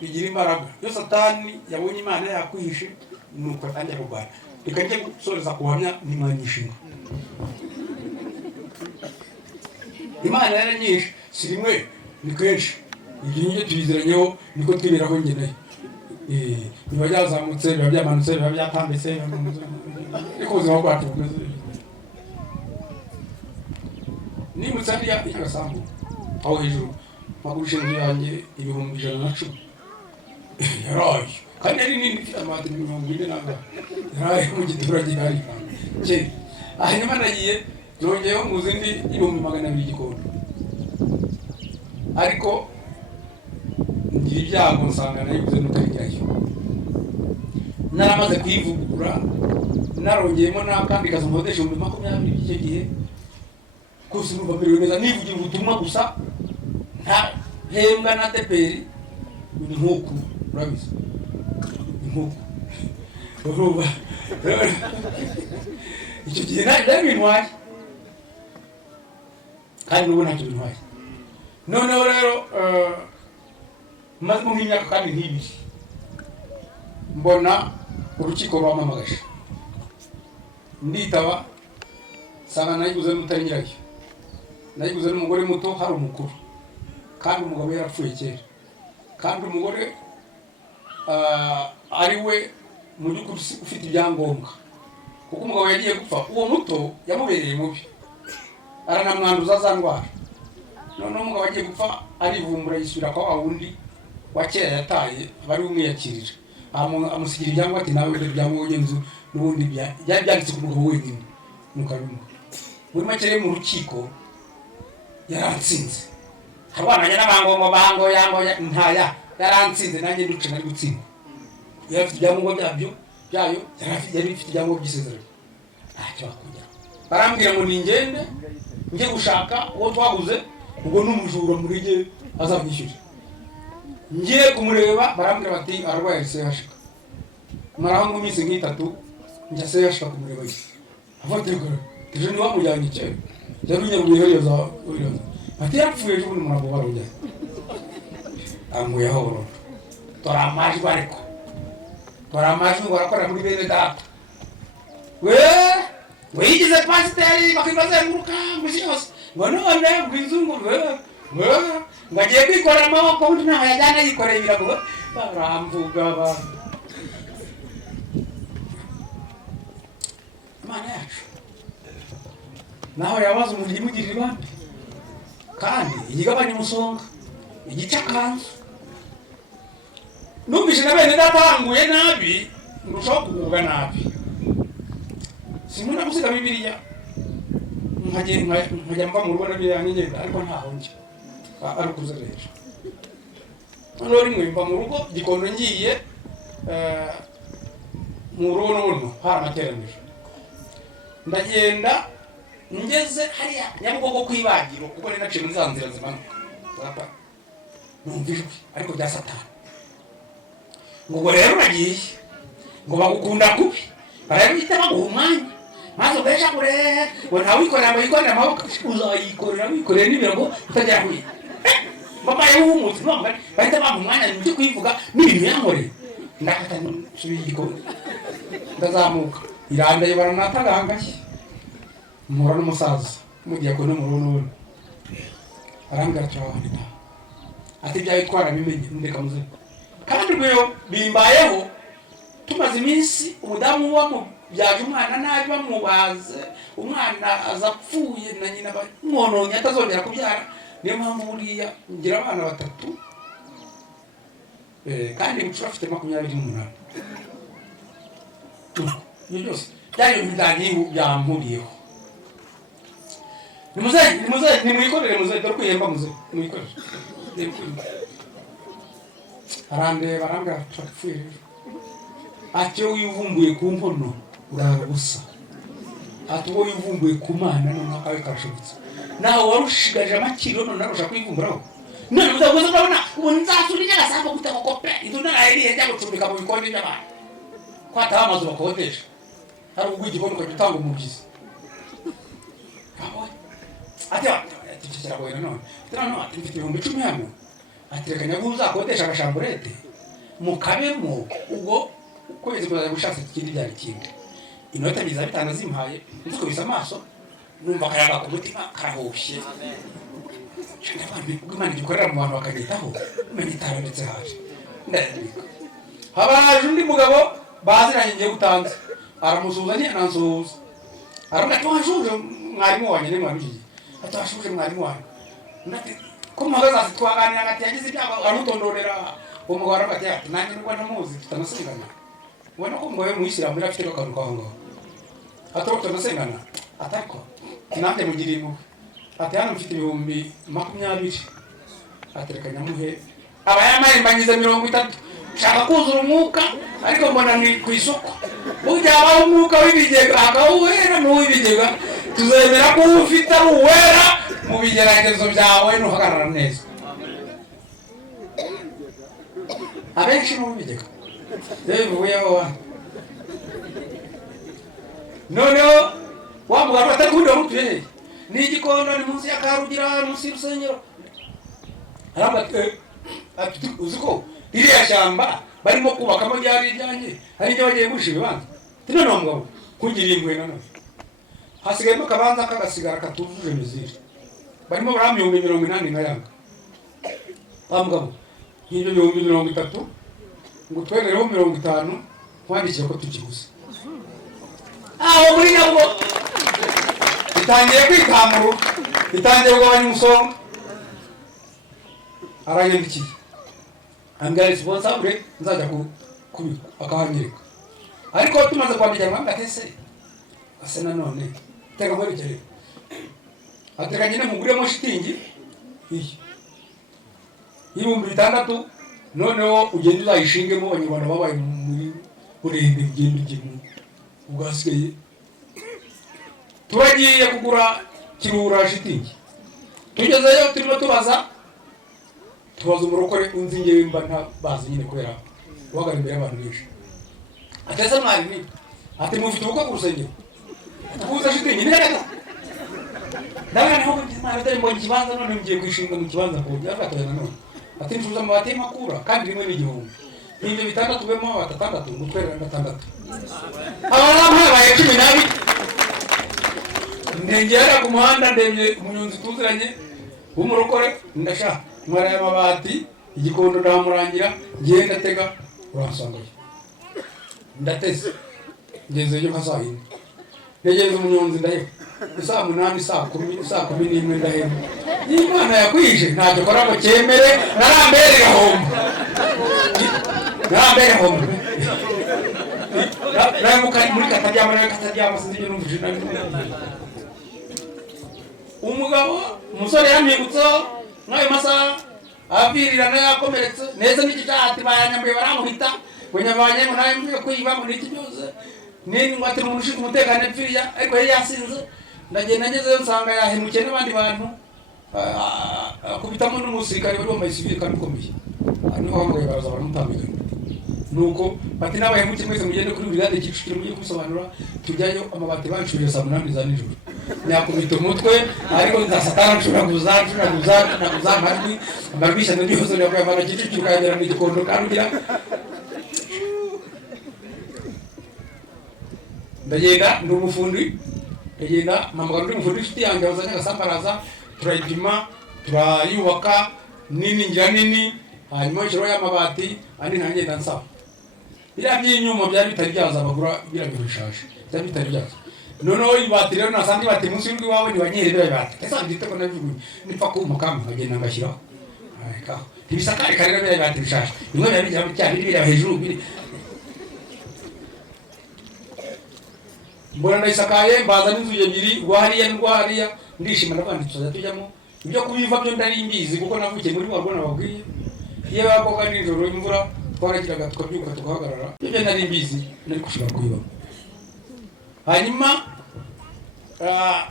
rigira imbaraga iyo satani yabonye imana yakwihishe nuko atangira kurwana reka njye gusoreza kuhamya nimwanyishinga imana yaranyishe si rimwe ni kenshi ibyo nibyo tubiziranyeho niko twiberaho ngenayo biba byazamutse biba byamanutse biba byatambitse ariko ubuzima bwacu bumeze nimutse hariya igasambu aho hejuru magurisha inzu yanjye 110 yaraye kandi ari nini ifite amatwi 40 nanga yaraye mu giturage hari je hanyuma nagiye nongeyeho mu zindi 200 Gikondo ariko ngira ibyago nsanga nayiguze n'ukarigirayo naramaze kwivugura narongeyemo n'akandi kazi nkodesha 20 by'icyo gihe kose numva mbere neza nivugira ubutumwa gusa nta hembwa na teperi ni nkuku urabizi nkuku uruba icyo gihe nari bintwaye kandi n'ubu ntacyo bintwaye noneho rero maze mu myaka kandi nk'ibiri mbona urukiko rwampamagaje nditaba sanga nayiguze n'utari nyirayo nayiguze n'umugore muto hari umukuru kandi umugabo yarapfuye kera kandi umugore ari we mu by'ukuri ufite ibyangombwa kuko umugabo yagiye gupfa uwo muto yamubereye mubi aranamwanduza za ndwara noneho umugabo agiye gupfa arivumbura yisubira kwa wundi wa kera yataye bari umwiyakirira amusigira ibyangombwa ati nawe ibyangombwa ugenzi n'ubundi byanditse ku mugabo wenyine mukarumva muri make rero mu rukiko yaransinze abana n'abangombwa bango yango ntaya yaransinze nanjye nduce nari gutsinda yarafite ibyangombwa byayo yari ifite ibyangombwa by'isezerano ntacyo bakujya barambwira ngo ningende njye gushaka uwo twaguze ubwo n'umujura muri nge azamwishyura ngiye kumureba barambwira bati arwaye sehashika maraho ngo iminsi nk'itatu njya sehashika kumureba ye afatirwa ejo ni wamujyanye kera yarunyaruye yoza ati yapfuye ejo bundi murabo barujyanye anguyeho burundu tora amajwi ariko tora amajwi ngo arakora muri bene data we yigize pasiteri bakibazenguruka muzi yose ngo none bw'inzungu ngo agiye kwikorera amaboko undi ntaho yajyana yikoreye ibirago baramvuga abantu Imana yacu naho yabaza umuntu imugirira ibambe kandi igabanya umusonga igica kanzu numvise na bene datanguye nabi ndushaho kuguga nabi simuna gusiga Bibiliya nkajya mva mu rugo nabirangigenda ariko ntaho njye ari kuzerera noneho rimwe mva mu rugo Gikondo ngiye mu rugo n'ubuno hari amateraniro ndagenda ngeze hariya Nyabugogo kwibagiro kuko ni naciye muri za nzira zimanuka numva ijwi ariko bya Satani ngo rero uragiye ngo bagukunda kubi barabita baguha umwanya maze ugahisha kure ngo ntawikorera ngo yikorere amaboko uzayikorera wikorera n'ibirago utagera kure mama y'umutsi ntabwo bahita bamuha umwanya ndi kuyivuga n'ibintu yankoreye ndakata nsubiye Gikondo ndazamuka irandaye baranatagangashye mpura n'umusaza mugiye ko n'umuruno arambwira cyabana ati byawe twarabimenye ndeka muze kandi rweyo bimbayeho tumaze iminsi umudamu wamo byaje umwana nabi bamubaze umwana azapfuye na nyina bamwononye atazongera kubyara niyo mpamvu buriya ngira abana 3 kandi ucura afite 28 ni byose byari bidanyihu byampuriyeho ni muyikorere muze dore kwiyemba muze muyikorere arande baranga twapfuye ati yo wivumbuye ku nkono urabusa ati wo wivumbuye ku mana none akawe karashobotse naho warushigaje amakiro none narusha kwivumburaho none uzaguza ndabona ubu nzasubira nyagasamba gutaka kope iduna yariye njya gucumbika mu bikoni by'abantu kwata amazu bakodesha hari ubwo Igikondo ukagitanga umubyizi ati kiragoye none ati mfite 10,000 hano ati reka nyaguza akodesha agashamburete mukabemo ubwo kwezi kuzaza gushaka ikindi byari kindi inota 5 zimpaye nzuko bisa amaso numva akayaga ku mutima karahushye cyane abantu bw'Imana gikorera mu bantu bakagitaho menye itaranditse haje ndabika habaje undi mugabo baziranye ngiye gutanza aramusuza ni anansuza aranga twashuje mwarimu wanye ne mwabiji atashuje mwarimu wanye ndati ko magaza twagana ngati yagize ibyago arutondorera umugara bati ati nanjye ngo namuzi tutanasengana ubona ko mwoye mwisilamu afite akantu kaho atoko tutanasengana atako nanjye mugirimo ati hano mfite 20 atereka nyamuhe abayamaye mbanyize 30 shaka kuzura umwuka ariko mbona ni ku isoko ujya umwuka w'ibigega akawuhera n'uw'ibigega tuzemera ko ufite uwera mu bigeragezo byawe n'uhagarara neza abenshi mu bigega yevuyeho noneho wamugara atakunda mutuye ni igikondo ni munsi ya Karugira munsi y'urusengero aramba ati uziko iriya shyamba barimo kubakamo ryari ryanjye hari ibyo bagiye gushiba banza tino nomugabo kugira ingwe nanone hasigayemo kabanza kagasigara katujuje miziri barimo baramyumwe 80 na yanga bamugabo y'ibyo 30 ngo twerereho 50 kwandikira ko tukiguze aho muri nabo itangiye kwikamuru itangiye kugabanya umusonga arayendikiye angara responsable nzajya kubika akahanyereka ariko tumaze kwandikira mwanga tese ase nanone tega muri kire ateganye n'umuguremo shitingi iyi 6,000 noneho ugenda uzayishingemo abanyarwanda babaye muri urende ugenda ugemo ugasigaye turagiye kugura kirura shitingi tugezeyo turimo tubaza umurokore unzinge wimba nta bazi nyine kubera wagara imbere y'abantu benshi ateza mwari ni ati mufite ubukwe ku rusengero tubuza shitingi ni neza ndabona aho ndimara dare mbonye kibanza none ngiye kwishinga mu kibanza ko yafatanya none ati ncuza mu bate makura kandi rimwe n'igihumbi n'ibyo bitandatu bemo abatandatu gutwerera gatandatu abana baye 12 ndengera ku muhanda ndemye umunyonzi tuziranye umurokore ndashaka mwara y'amabati igikondo ndamurangira ngiye ndatega uransangaye ndateze ngezeyo kasahinde negeze umunyonzi ndayo saa 8 saa 10 saa 11 ndahema Imana yakwije ntacyo kora ngo cyemere narambere gahomba ramuka muri kataryama sinzi ibyo numvije nabi umugabo umusore yamibutso nayo masa abirirana yakomeretse neza n'igicati bayanyambuye baramuhita bunyabanye ngo nayo mvuye kwiba muri iki byose nini ngwate umuntu ushika umutekano epfiriya ariko yari yasinze ndagenda ngezeyo nsanga yahemukiye n'abandi bantu akubitamo n'umusirikare wari wambaye civil kandi ukomeye niho bambaye baraza baramutambika nuko bati n'abahemukiye mwese mugende kuri brigade Kicukiro mugiye kubisobanura tujyayo amabati banshuye saa 8 za nijoro nyakubita umutwe ariko nzasatara nshuraguza amajwi cyane niho zo yakwaye abana Kicukiro kagera mu gikondo karugira ndagenda ndumufundi ndagenda mpamagara ndi umufundi ufite yanjye wazanye agasambaraza turayipima turayubaka nini ngira nini hanyuma ikiro y'amabati andi ntangenda nsaba biriya by'inyuma byari bitari byaza bagura biriya bishaje byari bitari byaza noneho ibati rero nasanze ibati munsi y'undi wawe ntibanyere biriya bati ese ndite ko nabivuye nipfa kumukama nkagenda ngashyiraho ariko ibisakari karera biriya bati bishaje bimwe byari cyane biriya hejuru biri mbona ndayisakaye mbaza n'inzu ebyiri rwahariya ndishima nabanditse tujyamo ibyo kubiva byo ndari imbizi kuko navukiye muri warwo nababwiye iyo bakoga nijoro imvura twaragiraga tukabyuka tugahagarara ibyo ndari imbizi nari kushobora kubiba hanyuma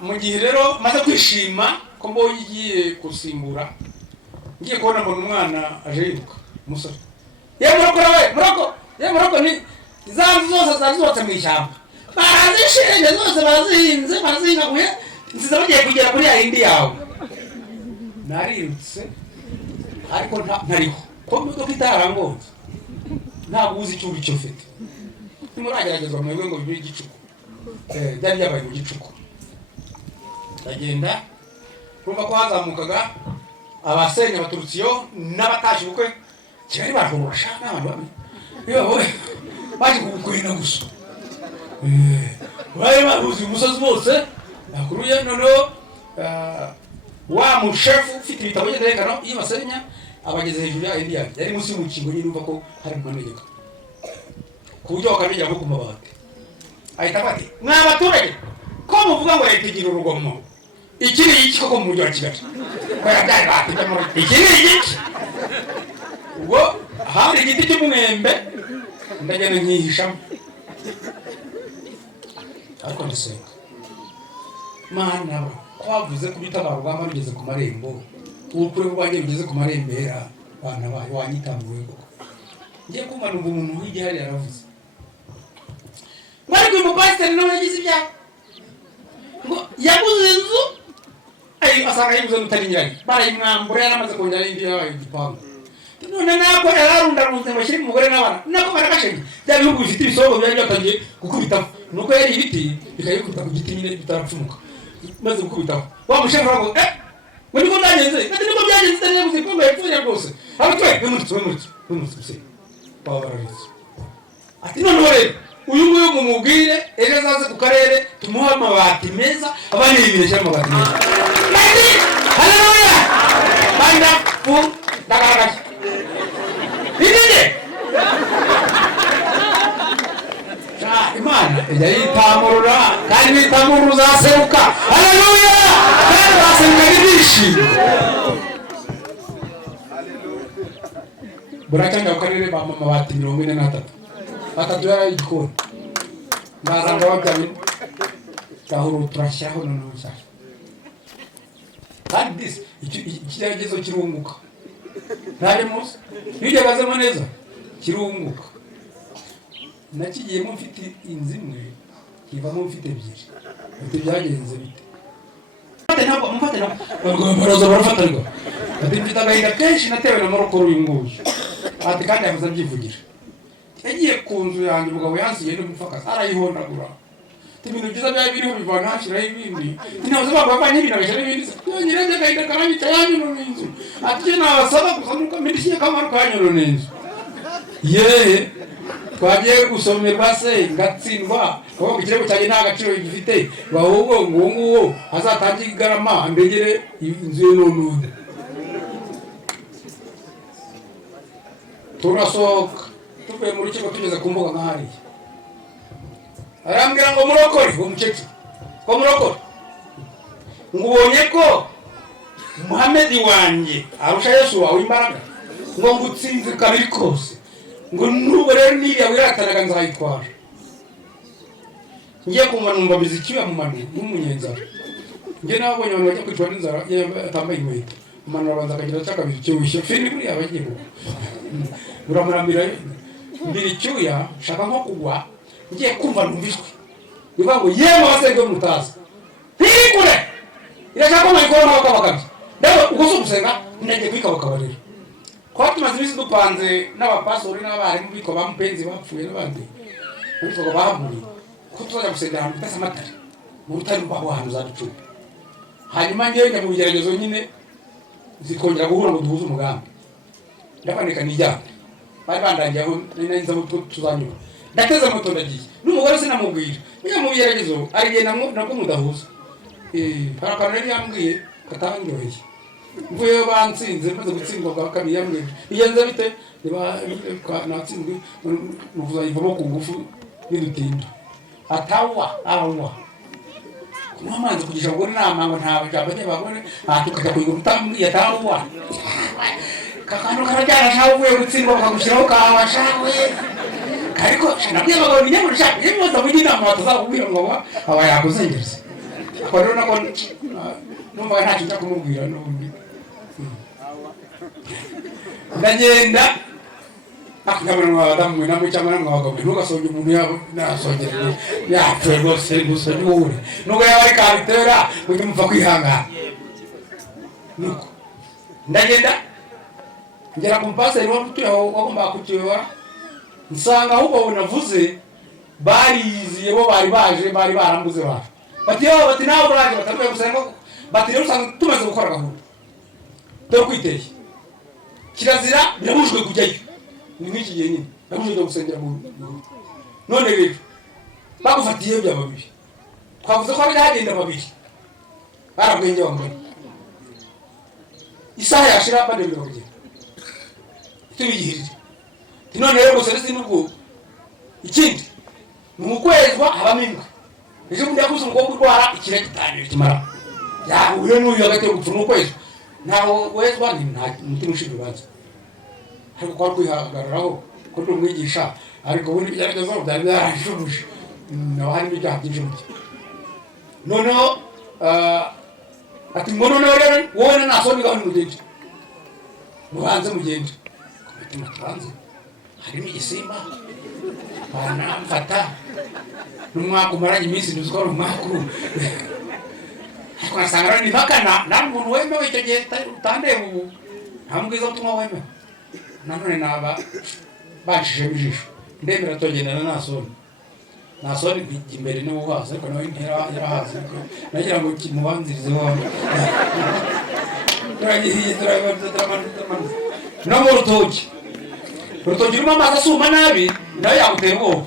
mu gihe rero maze kwishima ko mbonye igiye gusimbura ngiye kubona mbona umwana aje yiruka umusore murako ni zanzu zose zazubatse mu ishyamba barazishenge zose bazihinze bazingaguye nziza bagiye kugera kuri yindi yawe narirutse ariko ntariho ko imodoka itarangonze ntabwo uzi icyo uri cyo ufite nimurageragezwa mwebwe ngo bibiri igicuku byari byabaye mu gicuku ndagenda urumva ko hazamukaga abasenya baturutse iyo n'abatashye ubukwe kigali barahura bashaka n'abantu bamwe baje kugukwena gusa bari baruzi umusozi bose nakuruye noneho wa mushefu ufite ibitabo by'interekano iyo basenya abageze hejuru ya India yari munsi y'umukingo nyine umva ko hari mu manegeka ku buryo bakamenya ko ku mabati ahita bati mwabaturage ko muvuga ngo leta igira urugomo iki ni iki koko mu mujyi wa Kigali oya byari batijemo iki ni iki ubwo hari igiti cy'umwembe ndagenda nkihishamo ariko ndasenga mana kwavuze kubitaba rugamba rugeze ku marembo ubukure bwanjye bugeze ku marembera bana bayo wanyitambuye koko ngiye kumva numva umuntu w'igihari yaravuze mwari mu pastor no yagize ibyaha ngo yaguze inzu ayi asanga yaguze mutari nyirari barayimwambura yaramaze kongera indi yabaye igipangu none nako yararundarunze ngo shiri umugore n'abana nako barakashenye bya bihugu bifite ibisogo byari byatangiye gukubitaho nuko yari ibiti bikayikubita ku giti nyine bitarapfumuka maze gukubitaho wa mushefu ngo ngo niko byagenze kandi niko byagenze cyane gusa ko yapfuye rwose abitwe bimutse baba barabizi ati none rero uyu nguyu mumubwire ejo azaze ku karere tumuha amabati meza abandi bibire cyane amabati meza kandi haleluya banda fu ndagaragaje bidinde Imana yayitamurura kandi itamurura uzaseruka haleluya kandi baseruka n'ibishimo buracyanga ku karere ba mama bati 43 batatu yari igikoni ndaza ngo babyanye gahoro turashyaho none cyane kandi ikigeragezo kirunguka ntari munsi bijya bazemo neza kirunguka nakigiyemo mfite inzu imwe kivamo mfite ebyiri bite byagenze bite mfate ntabwo baraza barafatarwa ati mfite agahinda kenshi natewe na marokoro uyu nguyu ati kandi yavuze abyivugira yagiye ku nzu yanjye umugabo yansiye n'umufakazi arayihondagura ibintu byiza byari biriho bivana hashiraho ibindi ntibaze bagwavanye ibintu agashyiraho ibindi nyirabyo agahinda karanyica yanyonona inzu ati nabasaba gusa nuko mbidishyiye akamaro kanyonona inzu yeee twagiye gusomerwa se ngatsindwa kuko ku kirego cyanjye nta gaciro gifite ahubwo nguwo azatangira igarama ambegere inzu ye nonude turasohoka tuvuye mu rukiko tugeze ku mbuga nk'ahariya arambwira ngo murokore uwo mukecuru ngo murokore ngo ubonye ko Muhamedi wanjye arusha Yesu wawe imbaraga ngo ngutsinze kabiri kose ngo nubu rero niya wiratanaga nzayitwara ngiye kumva numva bizikiwa mu manu n'umunyenzara nge nabonye abantu bajya kwicwa n'inzara atambaye inkweto umuntu arabanza akagira cyakabiri cyo wishyura fini buriya abagiye uramuramira mbiri cyuya shaka nko kugwa ngiye kumva numvishwe bivuga ngo yewe abasenge mutaza ntikure irashaka ko mwikora n'abakabakabye ndawe uko so gusenga ndangiye kwikabakaba rero kwa tumaze ibisi dupanze n'abapastori n'abarimu bitwa bamupenzi bapfuye n'abandi bitwa bahamuri ko tuzajya gusengera ahantu bitasa amatari mu rutari rwabo ahantu zaducupa hanyuma ngewe njya mu bigeragezo nyine zikongera guhura ngo duhuze umugambi ndabandika n'ijyana bari bandangiye aho neza tuzanyura ndateze moto ndagiye n'umugore sinamubwira njya mu bigeragezo arigiye nabwo mudahuza hari akantu yari yambwiye katangyoheye mvuyeyo bansinze maze gutsindwa bwa kabiri yambwiye igenze bite natsinzwe nuzayivamo ku ngufu n'idutinda atawa awa kunywa amazi kugisha ngo inama ngo nta bajambo ry'abagore tukajya kuyigura utambwiye atawa kakano karajyana shawe uvuye gutsindwa bakagushyiraho kawa shawe ariko nabwiye abagabo binyamura shaka iyo mwaza muri inama batazakubwira ngo aba yakuzengereza ako rero nako numva nta kintu cyo kumubwira n'ubundi ndagenda akagabana n'abadamu namwe cyangwa n'abagabo ntugasonge umuntu yabo nasongera yapfuye rwose gusa n'ubu nubwo yaba ari kabitera ujye mupfa kwihangana nuko ndagenda ngera ku mpaseri w'utuye aho wagombaga kutuyobora nsanga ahubwo navuze bariziye bo bari barambuze baje bati yo bati nawe uraje batavuye gusenga bati rero usanga tumaze gukora gahunda dore kwiteye kirazira birabujwe kujyayo ni nk'iki gihe nyine birabujwe gusengera mu none rero bagufatiye bya babiri twavuze ko ari hagenda babiri barabwenge wambaye isaha yashira bande birogeye tubigirire none rero gusa rese n'ubwo ikindi nukwezwa abamimbwa ejo bundi yakuze umukobwa urwara ikire gitangira kimara yahuye n'uyu hagati yo gupfa n'ukwezwa naho wezwa ni nta mutima ushinzwe ubanza ariko kwa kwihagararaho ko ndi umwigisha ariko ubundi byarageze byari byarashubuje naho hari ibyaha byinshi mu noneho ati ngo noneho rero wowe nasoni gaho mugende mubanze mugende umutima tubanze harimo igisimba banamfata n'umwaka umaranye iminsi ntuzikora umwaka ariko nasanga ni makana nta muntu wemewe icyo gihe utandeba ubu nta mubwiza ubutumwa wemewe nanone naba banshijemo ijisho ndemera tugendana nasoni kujya imbere niwo wazi ariko nawe ntirahazi nagira ngo kimubanzirize wawe turagiye turamanuka no mu rutoki rurimo amazi asuma nabi nawe yagutera ubwoba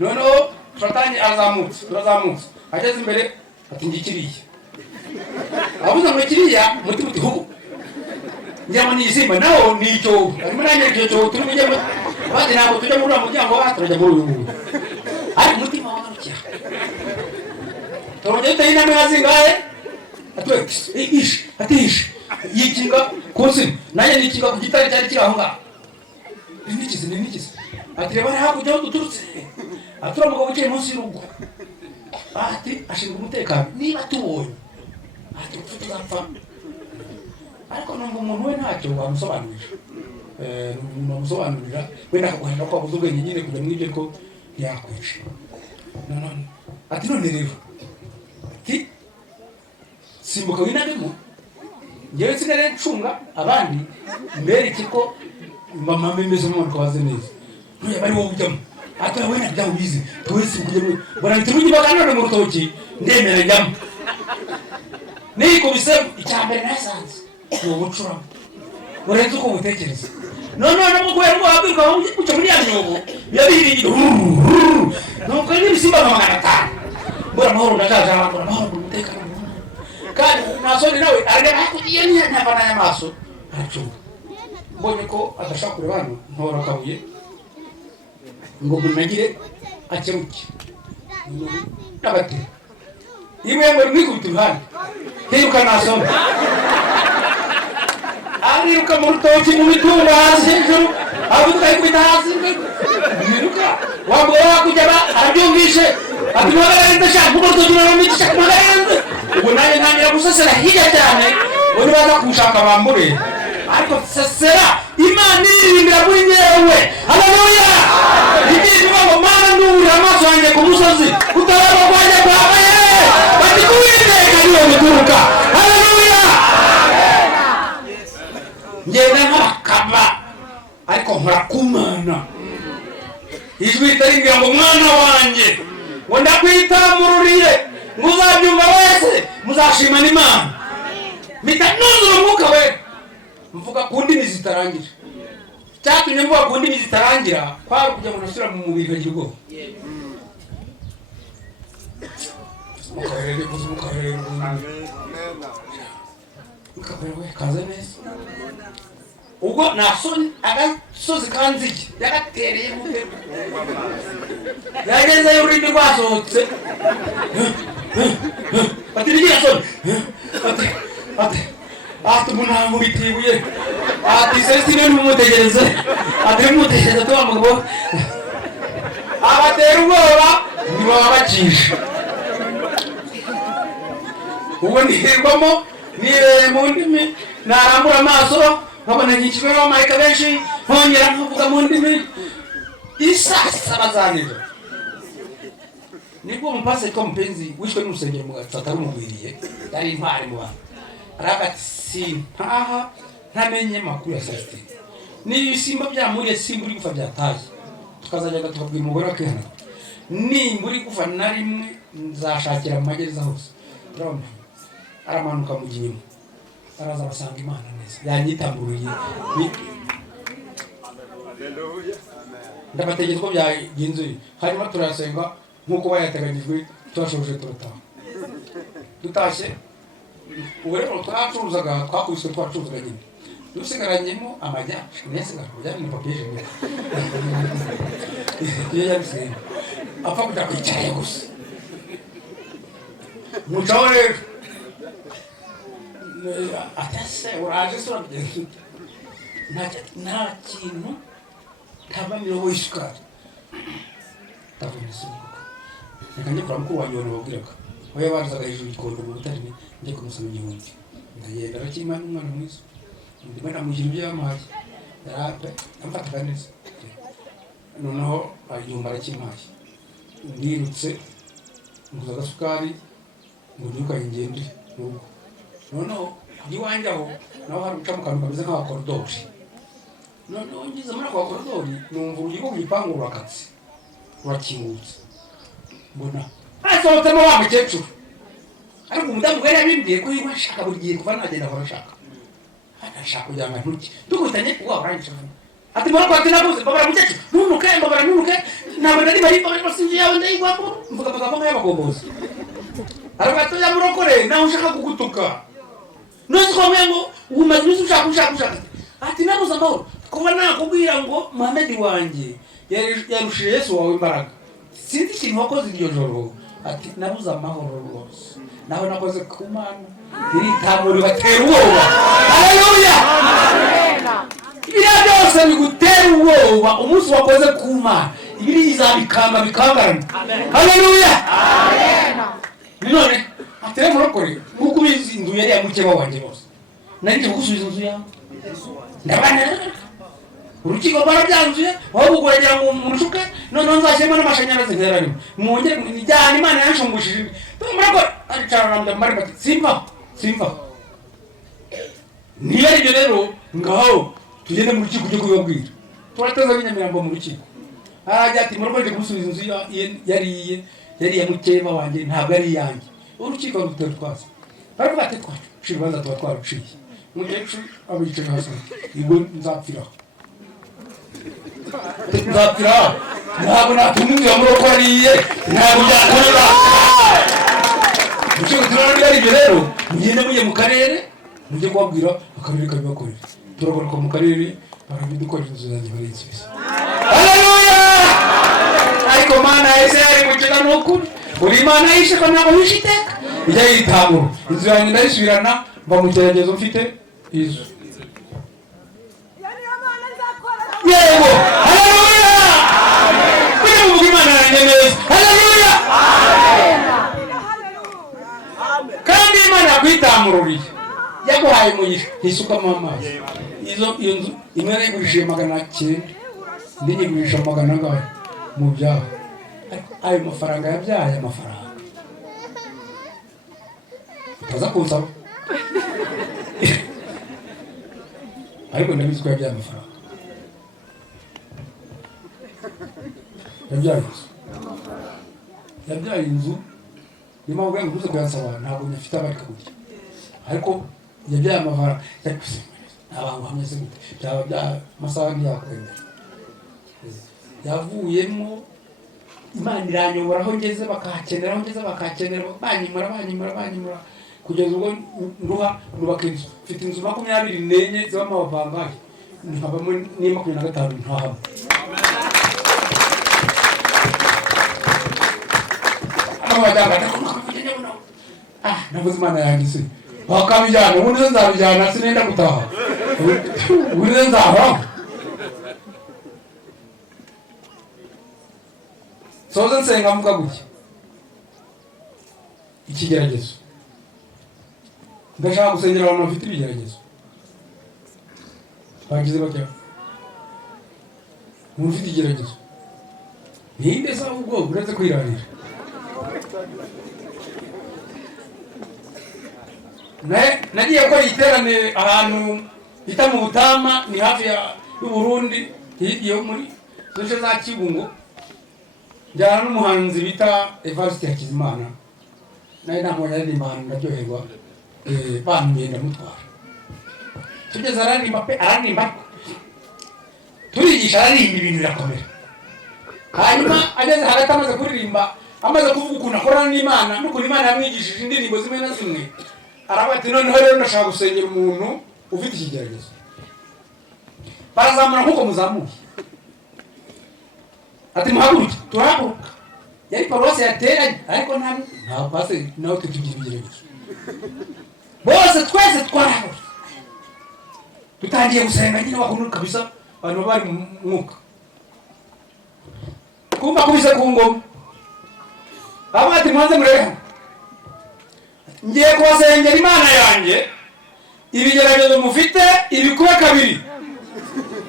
noneho turazamutse ageze imbere ati ngi kiriya abuze ngo kiriya mutima uti hubu njyamo n'igisimba naho ni icyobo arimo nanjye icyo cyobo turi bujyemo bati ntabwo tujya muri uriya muryango wacu turajya muri uyu nguyu ariko umutima wagarukira turongera duteye intambwe nka zingahe atishe yikinga ku nsina nanjye nikinga ku gitare cyari kiri aho ngaho ninikize ati reba hakurya aho duturutse atura umugabo wicaye munsi y'urugo ati ashinzwe umutekano niba tubonye ati upfa tuzapfa ariko numva umuntu we ntacyo wamusobanurira wamusobanurira wenda akaguhenda ko wabuze ubwenge nyine kujya muri ibyo ariko ntiyakwica ati none rero ati simbuka winagemo ngewe nsigare ncunga abandi mbereke ko mama memeze mu muntu waze neza ntuye bari wowe ujyamo ati wowe nabyo ubizi twese kujyamo barahita mujye baganira mu rutoki ndemera njyamo nikubise icyambere nasanze uwo bucuramo urenze uko butekereza none no kubera ngo habirwa ucyo muri ya nyobo yabiringiye nuko n'ibisimba magana atanu mbura amahoro ndakaje abakora amahoro umutekano kandi nasoni nawe areba hakugiye n'intambara y'amaso aracunga mbonye ko adashaka kureba hano ntora akabuye ngo munagire akemuke n'abate imwe ngo mwikubita uruhande hiruka nasoni ariruka mu rutoki mu mitumba hasi hejuru avuga ikubita hasi yiruka wambura wakujya arabyumvishe ati muhagarare ndashaka mu rutoki n'amigisha muhagarare ubu nanjye ntangira gusesera hirya cyane ubu baza kumushaka bambure ariko sesera imana iririmbira muri nyewe haleluya igihe ngo mana ndubura amaso yanjye ku musozi utaraba kwanjye kwabaye bati kuwiteka niyo bituruka haleluya ngenda nk'akaba ariko nkora ku mana ijwi ritaringira ngo mwana wanjye ngo ndakwitamururiye ngo uzabyumva wese muzashimana imana mpita nuzura umwuka we mvuga ku ndimi zitarangira cyatumye mvuga ku ndimi zitarangira kwari kujya ngo nasubira mu mubiri nkagira ubwoba mukaberwe kaze neza ubwo nasoni agasozi kanzige yagatereye mutego yagezeyo ururimi rwasohotse ati nigira soni ati umuntu bitibuye ati sesine n'umutegereze ati n'umutegereze tuba mugabo abatera ubwoba ntibaba bakisha ubu nihirwamo nireye mu ndimi narambura amaso nkabona nkikijwe n'abamarayika benshi nkongera nkavuga mu ndimi isasa bazanira nibwo umupasiteri witwa Mupenzi wishwe n'urusengero mu Gatsata rumugwiriye yari intwari mu bantu aragati sintaha ntamenye makuru ya sasite n'ibisimba byamuriye simba uri gufa byataye tukazajya tukabwira umugore akihana nimba uri gufa na rimwe nzashakira mu magereza hose urabona aramanuka mu ginyuma araza basanga imana neza yanyitamburuye ndabategetse ko byagenzuye hanyuma turasenga nk'uko bayateganyijwe turashoje turataha dutashye ubu rero twacuruzaga twakubiswe twacuruzaga nyine dusigaranyemo amajya nese ngakujya mu papier iyo yabisenga apfa kujya kwicara gusa mucaho rero atase uraje sura bigeze nta kintu tabamiro wishikara tavuze nakanje kwa mkuu wa yone wabwiraga oya bazaga hejuru ikondo mu butari njye kumusoma igihumbi ndagenda rakimana umwana mwiza ndimo namujira ibyo yamaye yarape amfata neza noneho ayumba arakimpaye ndirutse nguza agasukari ngo nyuka ingende nuko noneho ndi wanjyaho naho hari ucamuka kameze nka koridori noneho ngize muri ako koridori numva urugigo mu gipangu rurakatse urakingutse mbona asohotsemo wa mukecuru ariko umudamu bwari yabimbwiye ko yiba ashaka buri gihe kuva nagenda barashaka anashaka kugira ngo ntuke dukutanye uwa urangije ati mora kwati nabuze babara mukecuru numuke babara numuke ntabwo nari bari basinje yawe ndayigwamo mvuga bagamo y'abagombozi ariko atoya murokore naho ushaka kugutuka nose ko mwengo umaze ushaka ati nabuze amahoro kuba nakubwira ngo Muhammad wanje yarushije Yesu wawe imbaraga sinzi ikintu wakoze iryo joro ati nabuze amahoro rwose naho nakoze ku Mana iritamuri batera ubwoba haleluya ibyo byose bigutera ubwoba umunsi wakoze ku Mana ibiri izabikanga bikangarana haleluya none atere murokore nguko bizi inzu yari yamukeba wanje bose nanje gusubiza inzu yawe ndabana urukiko barabyanzuye aho gukuragira ngo mushuke none nzashyemo n'amashanyarazi nterarimo mwongere nijyana Imana yanshungushije murokore aricara namda mari bati simva niyo ryo rero ngaho tugende mu rukiko cyo kubabwira turateza Nyamirambo mu rukiko arajya ati murokore gusubiza inzu yari yamukeba wanje ntabwo ari yanjye urukiko rutotwaza bari bate kwacu shibanza tuba twaruciye mukecuru abicaye hasi ibo nzapfiraho ntabwo natumubwira murokore ariye ntabwo byakorera urukiko turabona ari ibyo rero mugende mujye mu karere mujye kubabwira akarere kabibakorera turagaruka mu karere barabidukorera inzu zanjye barinsubiza haleluya ariko Mana yese yari mukina n'ukuri uri Imana yishe ko ntabwo wishe iteka ijya yitamura inzu yanjye ndayisubirana mva mu kigeragezo mfite izo yego haleluya kujya muvuga Imana yanjye neza haleluya kandi Imana yakwitamururiye yaguhaye umugisha ntisukamo amazi iyo nzu imwe nayigurishije 900 indi nyigurisha 100 mu byaha ayo mafaranga yabyaye amafaranga utaza kunsaba ariko ndabizi ko yabyaye amafaranga yabyaye inzu niyo mpamvu ngo uze kuyansaba ntabwo nyafite abarika gutya ariko yabyaye amafaranga abantu hameze gute byaba bya masaha ntiyakwemera yavuyemo Imana iranyobora aho ngeze bakahakenera banyimura kugeza ubwo ndubaka inzu mfite inzu 24 zibamo abavangaye nkabamo ni 25 ntahamo navuze Imana yanjye se bakabijyana ubundi nzabijyana sinenda gutaha ubundi nzaha soza nsenga mvuga gutya ikigeragezo ndashaka gusengera abantu bafite ibigeragezo bagize bajya mu ufite igeragezo ninde se ubwo uretse kwirarira nagiye ko iterane ahantu bita mu Butama ni hafi y'u Burundi iyo muri zose za Kibungo njyana n'umuhanzi bita Evariste Hakizimana naye ntabwo yaririmba ndaryoherwa bamugenda mutwara tugeze ararimba turigisha aririmba ibintu birakomera hanyuma ageze hagati amaze kuririmba amaze kuvuga ukuntu akorana n'Imana n'ukuntu Imana yamwigishije indirimbo zimwe na zimwe arabati noneho rero ndashaka gusengera umuntu ufite ikigeragezo barazamura nkuko muzamuye ati muhaguruke turahaguruka yari paruwasi yateranye ariko nta pase nawe tukigira ibigeragezo bose twese twarahaguruka tutangiye gusenga nyine bakuru kabisa abantu bari mu mwuka kumva kubise ku ngoma abati mwanze murebe ngiye kubasengera Imana yanjye ibigeragezo mufite ibikuba kabiri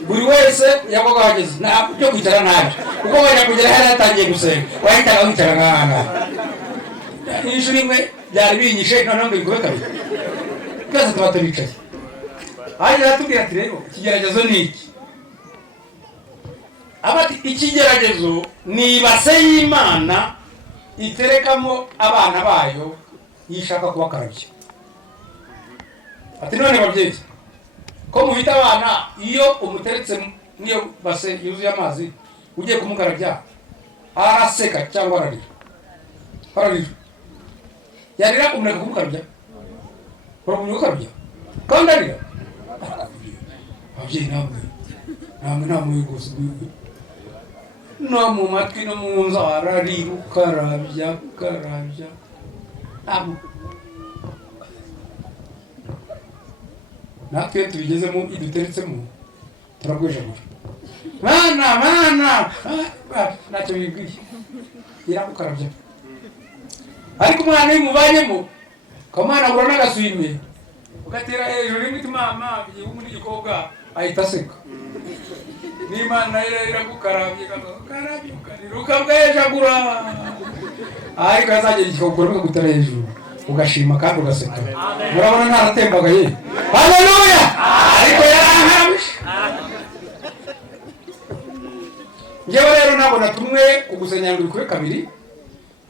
buri wese yakoga hageze nta byo kwicara nabi uko bajya kugera hari atangiye gusenga wahita wicara nganga inshuro imwe byari binyishe noneho ngo ibikuba kabiri twese tuba tubicaye hanyuma aratubwira ati rero ikigeragezo ni iki abati ikigeragezo ni ibase y'Imana iterekamo abana bayo yishaka kubakarabya ati none babyeyi ko mufite abana iyo umuteretse niyo base yuzuye amazi ugiye kumukarabya araseka cyangwa ararira yarira umureka kumukarabya kumukarabya kandi arira babyeyi namwe rwose no mu matwi no mu nzara arira ukarabya natwe tubigezemo iduteretsemo turagwejagura mana ntacyo bibwiye irakukarabya ariko umwana iyo umubanyemo ukamwana agura n'agaswime ugatera hejuru y'imiti mama igihe muri igikobwa ahita aseka n'Imana iragukarabye ukarabye ukarira ukabwejagura ariko azagera igikokora ukagutera hejuru ugashima kandi ugaseka murabona ntaratembagaye haleluya ariko yarahamije ngewe rero ntabwo natumwe kugusenya ngo ibikube kabiri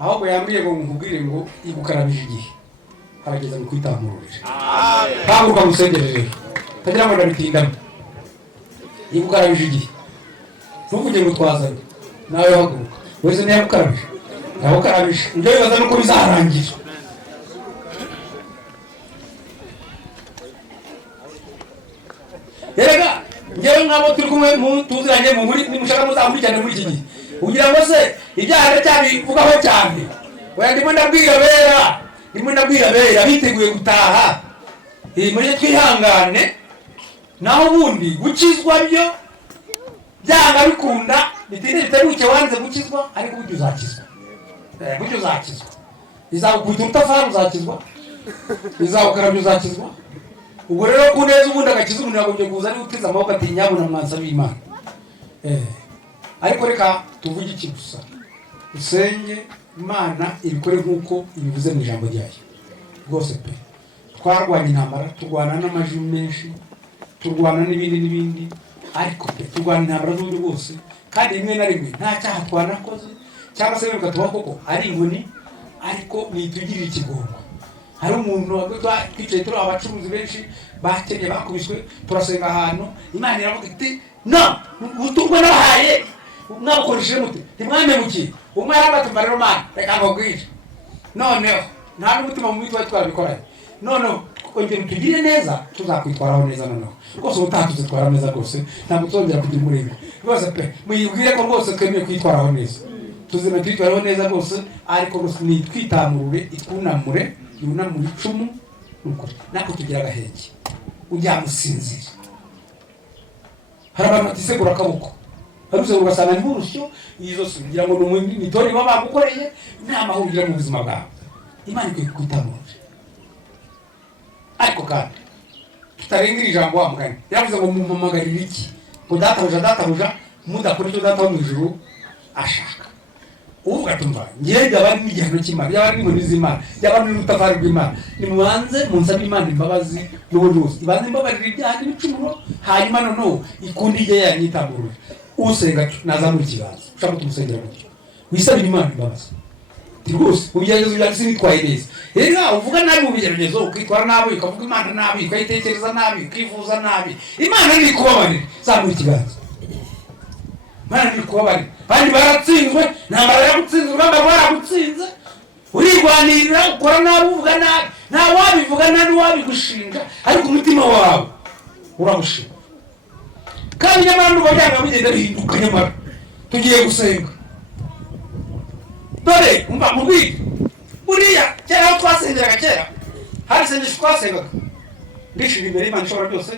ahubwo yambwiye ngo nkubwire ngo igukarabije igihe harageza ngo kwitamururire ntabwo ukamusengerere utagira ngo ndabitindamo igukarabije igihe ntuvuge ngo twazanye nawe haguruka wese ntiyagukarabije yagukarabije ibyo bibaza nuko bizarangira erega ngewe nk'abo turi kumwe tuziranye mu muri nimushaka muzakurikirane muri iki gihe kugira ngo se ibyaha cyabivugaho cyane oya ndimo ndabwira bera biteguye gutaha muri twihangane naho ubundi gukizwa byo byanga bikunda bitinde biteruke wanze gukizwa ariko buryo uzakizwa izagukubita utafari uzakizwa izagukarabya uzakizwa ubwo rero ku neza ubundi agakiza umuntu yagombye kuza ari guteza amaboko ati nyabuna mwanza b'Imana ariko reka tuvuge iki gusa usenge Imana ibikore nk'uko ibivuze mu ijambo ryayo rwose pe twarwanya intambara turwana n'amajwi menshi turwana n'ibindi ariko pe turwana intambara z'uburyo bwose kandi rimwe na rimwe nta cyaha twanakoze cyangwa se bikatuba koko ari inkoni ariko nitugirira ikigongo hari umuntu twicaye turi abacuruzi benshi bakennye bakubiswe turasenga ahantu Imana iravuga iti no ubutumwa nabahaye mwabukoresheje mute ntimwamemukiye umwe arabatuma rero Mana reka nkubwire noneho nta n'umutima mu mitwe twarabikoranye noneho ongera utugire neza tuzakwitwaraho neza noneho rwose ubutaha tuzitwara neza rwose ntabwo tuzongera kugira umurego rwose pe muyibwire ko rwose twemeye kwitwaraho neza tuzime twitwaraho neza rwose ariko rwose nitwitamurure itwunamure yunamure icumu nako tugira agahenge ujyamusinzira hari abantu batisegura akaboko harusegura ugasanga ni urusyo izo si kugira ngo nitori baba bagukoreye inama ahurira mu buzima bwawe Imana ikwiye kwitamurura ariko kandi tutarengera ijambo wa mugani yavuze ngo mumpamagarire iki ngo databuja mudakora icyo data wo mu ijuru ashaka uvuga tumva ngiye byabari n'igihano cy'Imana byabari n'inkoni z'Imana byabari n'ubutafari bw'Imana nimubanze munsabe Imana imbabazi n'ubundi bose ibanze imbabarira ibyaha n'ibicumuro hanyuma noneho ikundi ijye yanyitamurura usenga nazamura ikiganza ushaka tumusengera gutyo wisabira Imana imbabazi rwose ubigeragezo byawe sinitwaye neza rero uvuga nabi mu bigeragezo ukitwara nabi ukavuga Imana nabi ukayitekereza nabi ukifuza nabi Imana ni kubabarira zamura ikiganza Imana ni kubabarira kandi baratsinzwe ntambara yagutsinze urugamba rwaragutsinze urigwanirira ukora nabi uvuga nabi nta wabivuga nta n'uwabigushinja ariko umutima wawe uragushima kandi nyamara n'ubajyana bigenda bihinduka nyamara tugiye gusenga. Dore umva mubwire buriya kera aho twasengeraga kera hari sengesho twasengaga ndishira imbere y'Imana ishobora byose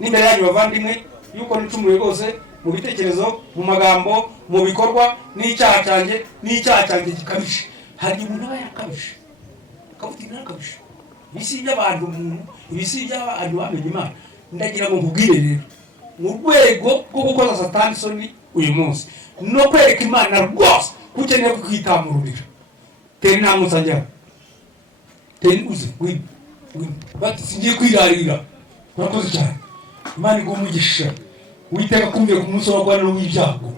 n'imbere yanyu bavandimwe yuko nicumuye rwose mu bitekerezo mu magambo mu bikorwa n'icyaha cyanjye gikabije. Hari umuntu aba yakabije akavuga nakabije ibisi by'abantu umuntu ibisi by'abantu bamenye Imana. Ndagira ngo nkubwire rero mu rwego rwo gukoza Satani soni uyu munsi no kwereka Imana rwose kukeneye kwitamururira teri nta musajya teri uze win bati singiye kwirarira urakoze cyane Imana igumugisha witeka kumvira ku munsi wa Bwana w'ibyago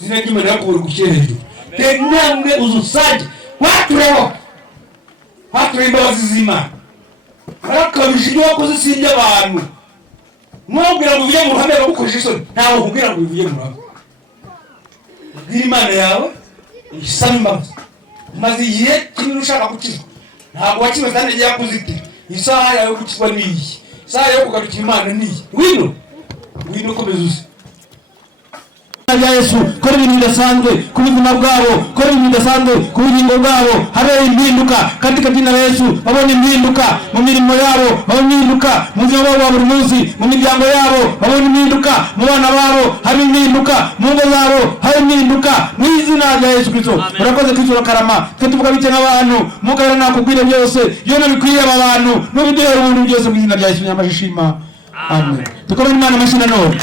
zina ry'Imana yakubura gukerejo teri namwe uzusajye watureba imbabazi z'Imana arakabije ibyo wakoze sinjye abantu mwabwira ngo uvuye mu ruhame bagukoresha isoni ntawe ukubwira ngo uvuye mu ruhame. Bwira Imana yawe isaba imbabazi maze igihe kinini ushaka gukizwa ntabwo wakiwe kandi igihe yakuzitira isaha yawe gukizwa n'iyi isaha yo kugarukira Imana n'iyi ngwino komeza uze ya Yesu kora ibintu bidasanzwe ku buzima bwabo, kora ibintu bidasanzwe ku bugingo bwabo, habe impinduka katika jina la Yesu. Babone impinduka mu mirimo yabo, babone impinduka mu buzima bwabo buri munsi, mu miryango yabo babone impinduka, mu bana babo habe impinduka, mu ngo zabo habe impinduka mu izina rya Yesu Kristo. Urakoze Kristo rakarama twe tuvuga bite nk'abantu mugara nakubwire byose yo nabikwiriye aba bantu no biduhera ubuntu byose mu izina rya Yesu nyamashishima. Amen. Tukomere Imana amashyi nanone.